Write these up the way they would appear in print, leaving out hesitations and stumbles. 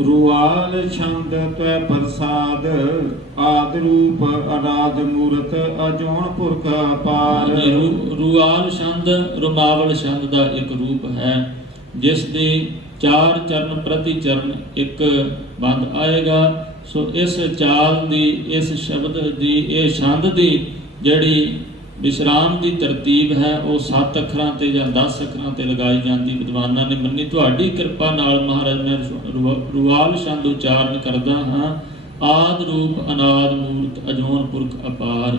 रुआल छंद त्वै प्रसाद आद रूप अनाद मूरत अजोन पुरख अपार। रुआल छंद रुमावल छंद ਦਾ ਇੱਕ ਰੂਪ ਹੈ ਜਿਸ ਦੇ 4 ਚਰਨ ਪ੍ਰਤੀ ਚਰਨ ਇੱਕ ਬੰਦ ਆਏਗਾ। ਸੋ ਇਸ ਚਾਲ ਦੀ, ਇਸ ਸ਼ਬਦ ਦੀ, ਇਹ ਛੰਦ ਦੀ ਜਿਹੜੀ ਵਿਸ਼ਰਾਮ ਦੀ ਤਰਤੀਬ ਹੈ ਉਹ 7 ਅੱਖਰਾਂ ਤੇ ਜਾਂ 10 ਅੱਖਰਾਂ ਤੇ ਲਗਾਈ ਜਾਂਦੀ ਵਿਦਵਾਨਾਂ ਨੇ ਮੰਨੀ। ਤੁਹਾਡੀ ਕਿਰਪਾ ਨਾਲ ਮਹਾਰਾਜ ਮੈਂ ਰੁਆਲ ਛੰਦ ਉਚਾਰਨ ਕਰਦਾ ਹਾਂ। ਆਦ ਰੂਪ ਅਨਾਦ ਮੂਰਤ ਅਜੋਨ ਪੁਰਖ ਅਪਾਰ।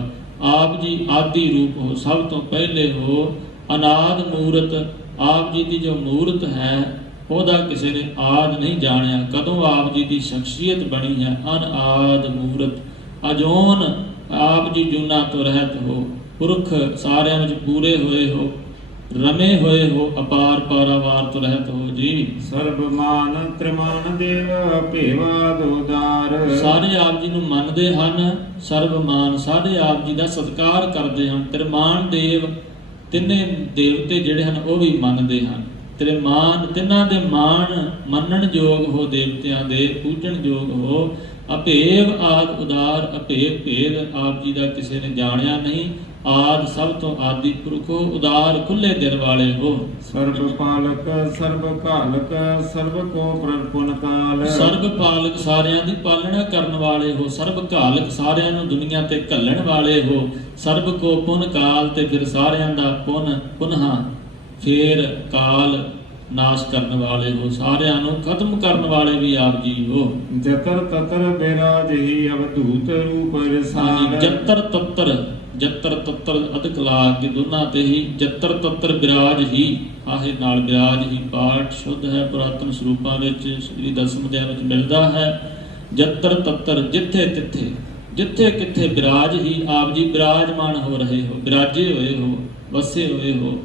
ਆਪ ਜੀ ਆਦਿ ਰੂਪ ਹੋ, ਸਭ ਤੋਂ ਪਹਿਲੇ ਹੋ। ਅਨਾਦ ਮੂਰਤ, ਆਪ ਜੀ ਦੀ ਜੋ ਮੂਰਤ ਹੈ ਉਹਦਾ ਕਿਸੇ ਨੇ ਆਦ ਨਹੀਂ ਜਾਣਿਆ, ਕਦੋਂ ਆਪ ਜੀ ਦੀ ਸ਼ਖਸੀਅਤ ਬਣੀ ਹੈ। ਅਨਆਦ ਮੂਰਤ ਅਜੋਨ, ਆਪ ਜੀ ਜੂਨਾ ਤੋਂ ਰਹਿਤ ਹੋ। ਪੁਰਖ, ਸਾਰਿਆਂ ਵਿੱਚ ਪੂਰੇ ਹੋਏ ਹੋ, ਰਮੇ ਹੋਏ ਹੋ। ਅਪਾਰ ਪਾਰਾਵਾਰ ਤੋਂ ਰਹਿਤ ਹੋ ਜੀ। ਸਰਬ ਮਾਨ ਤ੍ਰਿਮਾਨ ਦੇਵ ਭੇਵਾ ਦੋਦਾਰ। ਸਾਰੇ ਆਪ ਜੀ ਨੂੰ ਮੰਨਦੇ ਹਨ। ਸਰਬ ਮਾਨ, ਸਾਰੇ ਆਪ ਜੀ ਦਾ ਸਤਿਕਾਰ ਕਰਦੇ ਹਨ। ਤ੍ਰਿਮਾਨ ਦੇਵ, ਤਿੰਨੇ ਦੇਵਤੇ ਜਿਹੜੇ ਹਨ ਉਹ ਵੀ ਮੰਨਦੇ ਹਨ। ਤ੍ਰਿਮਾਨ, ਤਿੰਨਾਂ ਦੇ ਮਾਣ ਮੰਨਣ ਯੋਗ ਹੋ, ਦੇਵਤਿਆਂ ਦੇ ਪੂਜਣ ਯੋਗ ਹੋ। ਅਭੇਵ ਆਦ ਉਦਾਰ, ਅਭੇਵ ਭੇਦ ਆਪ ਜੀ ਦਾ ਕਿਸੇ ਨੇ ਜਾਣਿਆ ਨਹੀਂ। ਆਦ ਸਭ ਤੋਂ ਆਦਿ ਪੁਰਖ ਹੋ, ਉਦਾਰ ਖੁੱਲੇ ਦਿਲ ਵਾਲੇ ਹੋ। ਸਰਬ ਪਾਲਕ ਸਰਬ ਘਾਲਕ ਸਰਬ ਕੋ ਪ੍ਰਪੁਨ ਕਾਲ। ਸਰਬ ਪਾਲਕ, ਸਾਰਿਆਂ ਦੀ ਪਾਲਣਾ ਕਰਨ ਵਾਲੇ ਹੋ। ਸਰਬ ਘਾਲਕ, ਸਾਰਿਆਂ ਨੂੰ ਦੁਨੀਆ ਤੇ ਘੱਲਣ ਵਾਲੇ ਹੋ। ਸਰਬ ਕੋ ਪੁਨ ਕਾਲ, ਤੇ ਫਿਰ ਸਾਰਿਆਂ ਦਾ ਪੁਨਹਾ ਫੇਰ ਕਾਲ ਨਾਸ਼ ਕਰਨ ਵਾਲੇ ਹੋ। ਸਾਰਿਆਂ ਨੂੰ ਖਤਮ ਕਰਨ ਵਾਲੇ ਵੀ ਆਪ ਜੀ ਹੋ। ਜਤਰ ਤਤਰ ਬਿਰਾਜ ਹੀ ਅਵਧੂਤ ਰੂਪ ਰਸਾਲ। ਜਤਰ ਤਤਰ, ਜਤਰ ਤਤਰ ਅਧਿਕ ਲਾ ਕੇ ਦੋਨਾਂ ਤੇ ਹੀ। ਜਤਰ ਤਤਰ ਬਿਰਾਜ ਹੀ, ਆਹੇ ਨਾਲ ਬਿਰਾਜ ਹੀ ਪਾਠ ਸ਼ੁੱਧ ਹੈ, ਪੁਰਾਤਨ ਸਰੂਪਾਂ ਵਿੱਚ ਸ੍ਰੀ ਦਸਮ ਅਧਿਆਇ ਵਿੱਚ ਮਿਲਦਾ ਹੈ। ਜਤਰ ਤਤਰ, ਜਿੱਥੇ ਤਿੱਥੇ, ਜਿੱਥੇ ਕਿੱਥੇ ਬਿਰਾਜ ਹੀ, ਆਪ ਜੀ ਬਿਰਾਜਮਾਨ ਹੋ ਰਹੇ ਹੋ, ਬਿਰਾਜੇ ਹੋਏ ਹੋ, ਵਸੇ ਹੋਏ ਹੋ।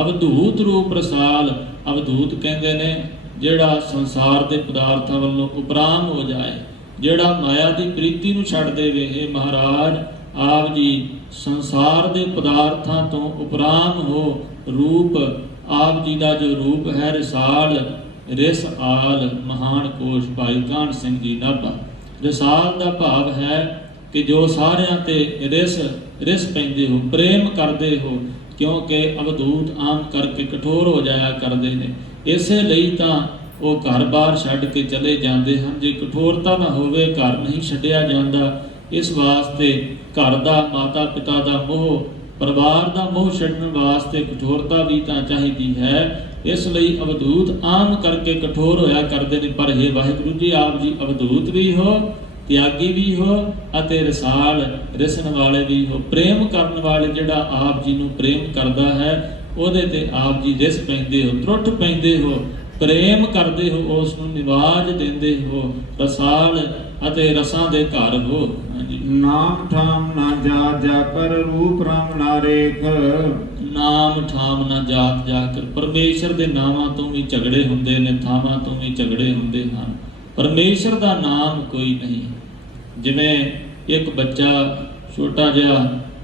ਅਵਧੂਤ ਰੂਪ ਰਸਾਲ, ਅਵਧੂਤ ਕਹਿੰਦੇ ਨੇ ਜਿਹੜਾ ਸੰਸਾਰ ਦੇ ਪਦਾਰਥਾਂ ਵੱਲੋਂ ਉਪਰਾਮ ਹੋ ਜਾਏ, ਜਿਹੜਾ ਮਾਇਆ ਦੀ ਪ੍ਰੀਤੀ ਨੂੰ ਛੱਡ ਦੇਵੇ। ਇਹ ਮਹਾਰਾਜ ਆਪ ਜੀ ਸੰਸਾਰ ਦੇ ਪਦਾਰਥਾਂ ਤੋਂ ਉਪਰਾਮ ਹੋ। ਰੂਪ ਆਪ ਜੀ ਦਾ ਜੋ ਰੂਪ ਹੈ ਰਸਾਲ, ਰਿਸ ਆਲ, ਮਹਾਨ ਕੋਸ਼ ਭਾਈ ਕਾਹਨ ਸਿੰਘ ਜੀ ਨਾਭਾ। ਰਸਾਲ ਦਾ ਭਾਵ ਹੈ ਕਿ ਜੋ ਸਾਰਿਆਂ ਤੇ ਰਿਸ ਪੈਂਦੇ ਹੋ, ਪ੍ਰੇਮ ਕਰਦੇ ਹੋ, ਕਿਉਂਕਿ ਅਵਧੂਤ ਆਮ ਕਰਕੇ ਕਠੋਰ ਹੋ ਜਾਇਆ ਕਰਦੇ ਨੇ। ਇਸੇ ਲਈ ਤਾਂ ਉਹ ਘਰ-ਬਾਰ ਛੱਡ ਕੇ ਚਲੇ ਜਾਂਦੇ ਹਨ। ਜੇ ਕਠੋਰਤਾ ਨਾ ਹੋਵੇ ਘਰ ਨਹੀਂ ਛੱਡਿਆ ਜਾਂਦਾ। ਇਸ ਵਾਸਤੇ ਘਰ ਦਾ, ਮਾਤਾ ਪਿਤਾ ਦਾ ਮੋਹ, ਪਰਿਵਾਰ ਦਾ ਮੋਹ ਛੱਡਣ ਵਾਸਤੇ ਕਠੋਰਤਾ ਵੀ ਤਾਂ ਚਾਹੀਦੀ ਹੈ। ਇਸ ਲਈ ਅਵਧੂਤ ਆਮ ਕਰਕੇ ਕਠੋਰ ਹੋਇਆ ਕਰਦੇ ਨੇ। ਪਰ ਹੇ ਵਾਹਿਗੁਰੂ ਜੀ, ਆਪ ਜੀ ਅਵਧੂਤ ਵੀ ਹੋ, ਤਿਆਗੀ ਵੀ ਹੋ ਅਤੇ ਰਸਾਲ, ਰਿਸਣ ਵਾਲੇ ਵੀ ਹੋ। ਪ੍ਰੇਮ ਕਰਨ ਵਾਲੇ, ਜਿਹੜਾ ਆਪ ਜੀ ਨੂੰ ਪ੍ਰੇਮ ਕਰਦਾ ਹੈ ਉਹਦੇ ਤੇ ਆਪ ਜੀ ਰਿਸ ਪੈਂਦੇ ਹੋ, ਤਰੁੱਠ ਪੈਂਦੇ ਹੋ, ਪ੍ਰੇਮ ਕਰਦੇ ਹੋ, ਉਸ ਨੂੰ ਨਿਵਾਜ ਦਿੰਦੇ ਹੋ। ਰਸਾਲ ਅਤੇ ਰਸਾਂ ਦੇ ਘਰ ਹੋ। ਨਾਮ ਠਾਮ ਨਾ ਜਾਤ ਜਾਕਰ ਰੂਪ ਰਾਮ ਨਾ ਰੇਖ। ਨਾਮ ਠਾਮ ਨਾ ਜਾਤ ਜਾਕਰ, ਪਰਮੇਸ਼ਰ ਦੇ ਨਾਮਾਂ ਤੋਂ ਵੀ ਝਗੜੇ ਹੁੰਦੇ ਨੇ, ਥਾਵਾਂ ਤੋਂ ਵੀ ਝਗੜੇ ਹੁੰਦੇ ਹਨ। ਪਰਮੇਸ਼ਰ ਦਾ ਨਾਮ ਕੋਈ ਨਹੀਂ। ਜਿਵੇਂ ਇੱਕ ਬੱਚਾ ਛੋਟਾ ਜਿਹਾ,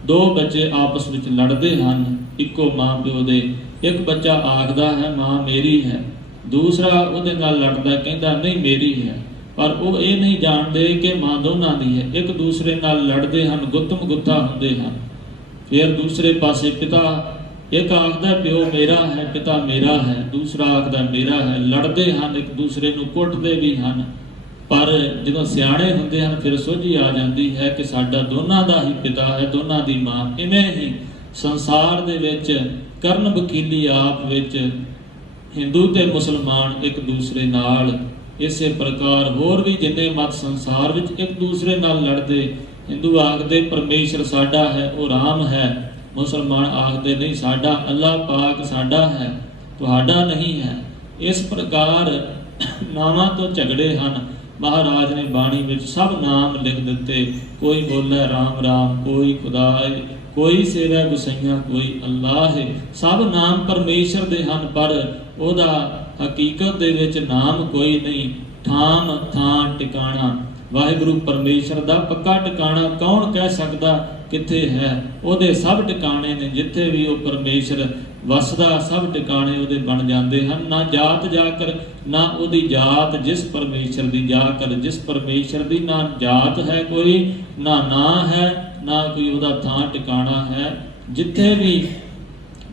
2 ਬੱਚੇ ਆਪਸ ਵਿੱਚ ਲੜਦੇ ਹਨ ਇੱਕੋ ਮਾਂ ਪਿਓ ਦੇ। ਇੱਕ ਬੱਚਾ ਆਖਦਾ ਹੈ ਮਾਂ ਮੇਰੀ ਹੈ, ਦੂਸਰਾ ਉਹਦੇ ਨਾਲ ਲੜਦਾ ਕਹਿੰਦਾ ਨਹੀਂ ਮੇਰੀ ਹੈ। ਪਰ ਉਹ ਇਹ ਨਹੀਂ ਜਾਣਦੇ ਕਿ ਮਾਂ ਦੋਨਾਂ ਦੀ ਹੈ। ਇੱਕ ਦੂਸਰੇ ਨਾਲ ਲੜਦੇ ਹਨ, ਗੁੱਤਮ ਗੁੱਤਾ ਹੁੰਦੇ ਹਨ। ਫਿਰ ਦੂਸਰੇ ਪਾਸੇ ਪਿਤਾ, ਇੱਕ ਆਖਦਾ ਪਿਓ ਮੇਰਾ ਹੈ, ਪਿਤਾ ਮੇਰਾ ਹੈ, ਦੂਸਰਾ ਆਖਦਾ ਮੇਰਾ ਹੈ। ਲੜਦੇ ਹਨ, ਇੱਕ ਦੂਸਰੇ ਨੂੰ ਕੁੱਟਦੇ ਵੀ ਹਨ। ਪਰ ਜਦੋਂ ਸਿਆਣੇ ਹੁੰਦੇ ਹਨ ਫਿਰ ਸੋਝੀ ਆ ਜਾਂਦੀ ਹੈ ਕਿ ਸਾਡਾ ਦੋਨਾਂ ਦਾ ਹੀ ਪਿਤਾ ਹੈ, ਦੋਨਾਂ ਦੀ ਮਾਂ। ਇਵੇਂ ਹੀ ਸੰਸਾਰ ਦੇ ਵਿੱਚ ਕਰਨ ਵਕੀਲੀ ਆਪ ਵਿੱਚ ਹਿੰਦੂ ਤੇ ਮੁਸਲਮਾਨ ਇੱਕ ਦੂਸਰੇ ਨਾਲ, ਇਸੇ ਪ੍ਰਕਾਰ ਹੋਰ ਵੀ ਜਿੰਨੇ ਮਤ ਸੰਸਾਰ ਵਿੱਚ ਇੱਕ ਦੂਸਰੇ ਨਾਲ ਲੜਦੇ। ਹਿੰਦੂ ਆਖਦੇ ਪਰਮੇਸ਼ਰ ਸਾਡਾ ਹੈ, ਉਹ ਰਾਮ ਹੈ। ਮੁਸਲਮਾਨ ਆਖਦੇ ਨਹੀਂ, ਸਾਡਾ ਅੱਲਾਹ ਪਾਕ ਸਾਡਾ ਹੈ, ਤੁਹਾਡਾ ਨਹੀਂ ਹੈ। ਇਸ ਪ੍ਰਕਾਰ ਨਾਮਾਂ ਤੋਂ ਝਗੜੇ ਹਨ। ਮਹਾਰਾਜ ਨੇ ਬਾਣੀ ਵਿੱਚ ਸਭ ਨਾਮ ਲਿਖ ਦਿੱਤੇ। ਕੋਈ ਬੋਲੇ ਰਾਮ ਰਾਮ, ਕੋਈ ਖੁਦਾਏ, ਕੋਈ ਸੇਵਾ ਗੁਸਈਆਂ, ਕੋਈ ਅੱਲਾਹ ਹੈ। ਸਭ ਨਾਮ ਪਰਮੇਸ਼ਰ ਦੇ ਹਨ, ਪਰ ਉਹਦਾ ਹਕੀਕਤ ਦੇ ਵਿੱਚ ਨਾਮ ਕੋਈ ਨਹੀਂ। ਠਾਮ ਥਾਂ ਟਿਕਾਣਾ, ਵਾਹਿਗੁਰੂ ਪਰਮੇਸ਼ਰ ਦਾ ਪੱਕਾ ਟਿਕਾਣਾ ਕੌਣ ਕਹਿ ਸਕਦਾ? ਕਿੱਥੇ ਹੈ, ਉਹਦੇ ਸਭ ਟਿਕਾਣੇ ਨੇ। ਜਿੱਥੇ ਵੀ ਉਹ ਪਰਮੇਸ਼ਰ ਵਸਦਾ ਸਭ ਟਿਕਾਣੇ ਉਹਦੇ ਬਣ ਜਾਂਦੇ ਹਨ। ਨਾ ਜਾਤ ਜਾਕਰ, ਨਾ ਉਹਦੀ ਜਾਤ ਜਿਸ ਪਰਮੇਸ਼ਰ ਦੀ ਜਾਕਰ, ਜਿਸ ਪਰਮੇਸ਼ਰ ਦੀ ਨਾ ਜਾਤ ਹੈ ਕੋਈ, ਨਾ ਨਾਂ ਹੈ, ਨਾ ਕੋਈ ਉਹਦਾ ਥਾਂ ਟਿਕਾਣਾ ਹੈ। ਜਿੱਥੇ ਵੀ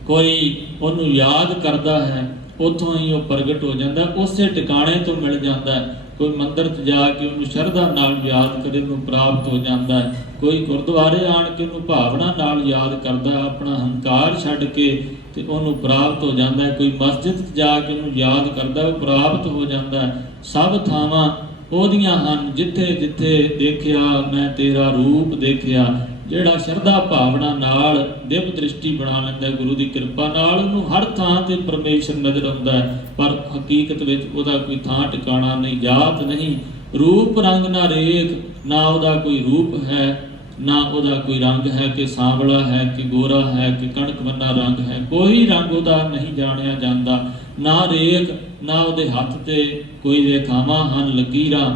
ਕੋਈ ਉਹਨੂੰ ਯਾਦ ਕਰਦਾ ਹੈ ਉੱਥੋਂ ਹੀ ਉਹ ਪ੍ਰਗਟ ਹੋ ਜਾਂਦਾ, ਉਸੇ ਟਿਕਾਣੇ ਤੋਂ ਮਿਲ ਜਾਂਦਾ ਹੈ। ਕੋਈ ਮੰਦਿਰ 'ਚ ਜਾ ਕੇ ਉਹਨੂੰ ਸ਼ਰਧਾ ਨਾਲ ਯਾਦ ਕਰੇ ਉਹਨੂੰ ਪ੍ਰਾਪਤ ਹੋ ਜਾਂਦਾ ਹੈ। ਕੋਈ ਗੁਰਦੁਆਰੇ ਆਣ ਕੇ ਉਹਨੂੰ ਭਾਵਨਾ ਨਾਲ ਯਾਦ ਕਰਦਾ, ਆਪਣਾ ਹੰਕਾਰ ਛੱਡ ਕੇ ਤੇ ਉਹਨੂੰ ਪ੍ਰਾਪਤ ਹੋ ਜਾਂਦਾ ਹੈ। ਕੋਈ ਮਸਜਿਦ 'ਚ ਜਾ ਕੇ ਉਹਨੂੰ ਯਾਦ ਕਰਦਾ, ਉਹ ਪ੍ਰਾਪਤ ਹੋ ਜਾਂਦਾ ਹੈ। ਸਭ ਥਾਵਾਂ ਉਹਦੀਆਂ ਹਨ ਜਿੱਥੇ ਜਿੱਥੇ ਦੇਖਿਆ ਮੈਂ ਤੇਰਾ ਰੂਪ ਦੇਖਿਆ। ਜਿਹੜਾ ਸ਼ਰਧਾ ਭਾਵਨਾ ਨਾਲ ਦਿਵ ਦ੍ਰਿਸ਼ਟੀ ਬਣਾ ਲੈਂਦਾ ਗੁਰੂ ਦੀ ਕਿਰਪਾ ਨਾਲ, ਉਹਨੂੰ ਹਰ ਥਾਂ ਤੇ ਪਰਮੇਸ਼ਰ ਨਜ਼ਰ ਆਉਂਦਾ ਹੈ। ਪਰ ਹਕੀਕਤ ਵਿੱਚ ਉਹਦਾ ਕੋਈ ਥਾਂ ਟਿਕਾਣਾ ਨਹੀਂ, ਜਾਤ ਨਹੀਂ, ਰੂਪ ਰੰਗ ਨਾ ਰੇਖ, ਨਾ ਉਹਦਾ ਕੋਈ ਰੂਪ ਹੈ, ਨਾ ਉਹਦਾ ਕੋਈ ਰੰਗ ਹੈ ਕਿ ਸਾਂਵਲਾ ਹੈ ਕਿ ਗੋਰਾ ਹੈ ਕਿ ਕਣਕ ਵੰਨਾ ਰੰਗ ਹੈ। ਕੋਈ ਰੰਗ ਉਹਦਾ ਨਹੀਂ ਜਾਣਿਆ ਜਾਂਦਾ, ਨਾ ਰੇਖ, ਨਾ ਉਹਦੇ ਹੱਥ ਤੇ ਕੋਈ ਰੇਖਾਵਾਂ ਹਨ ਲਕੀਰਾਂ,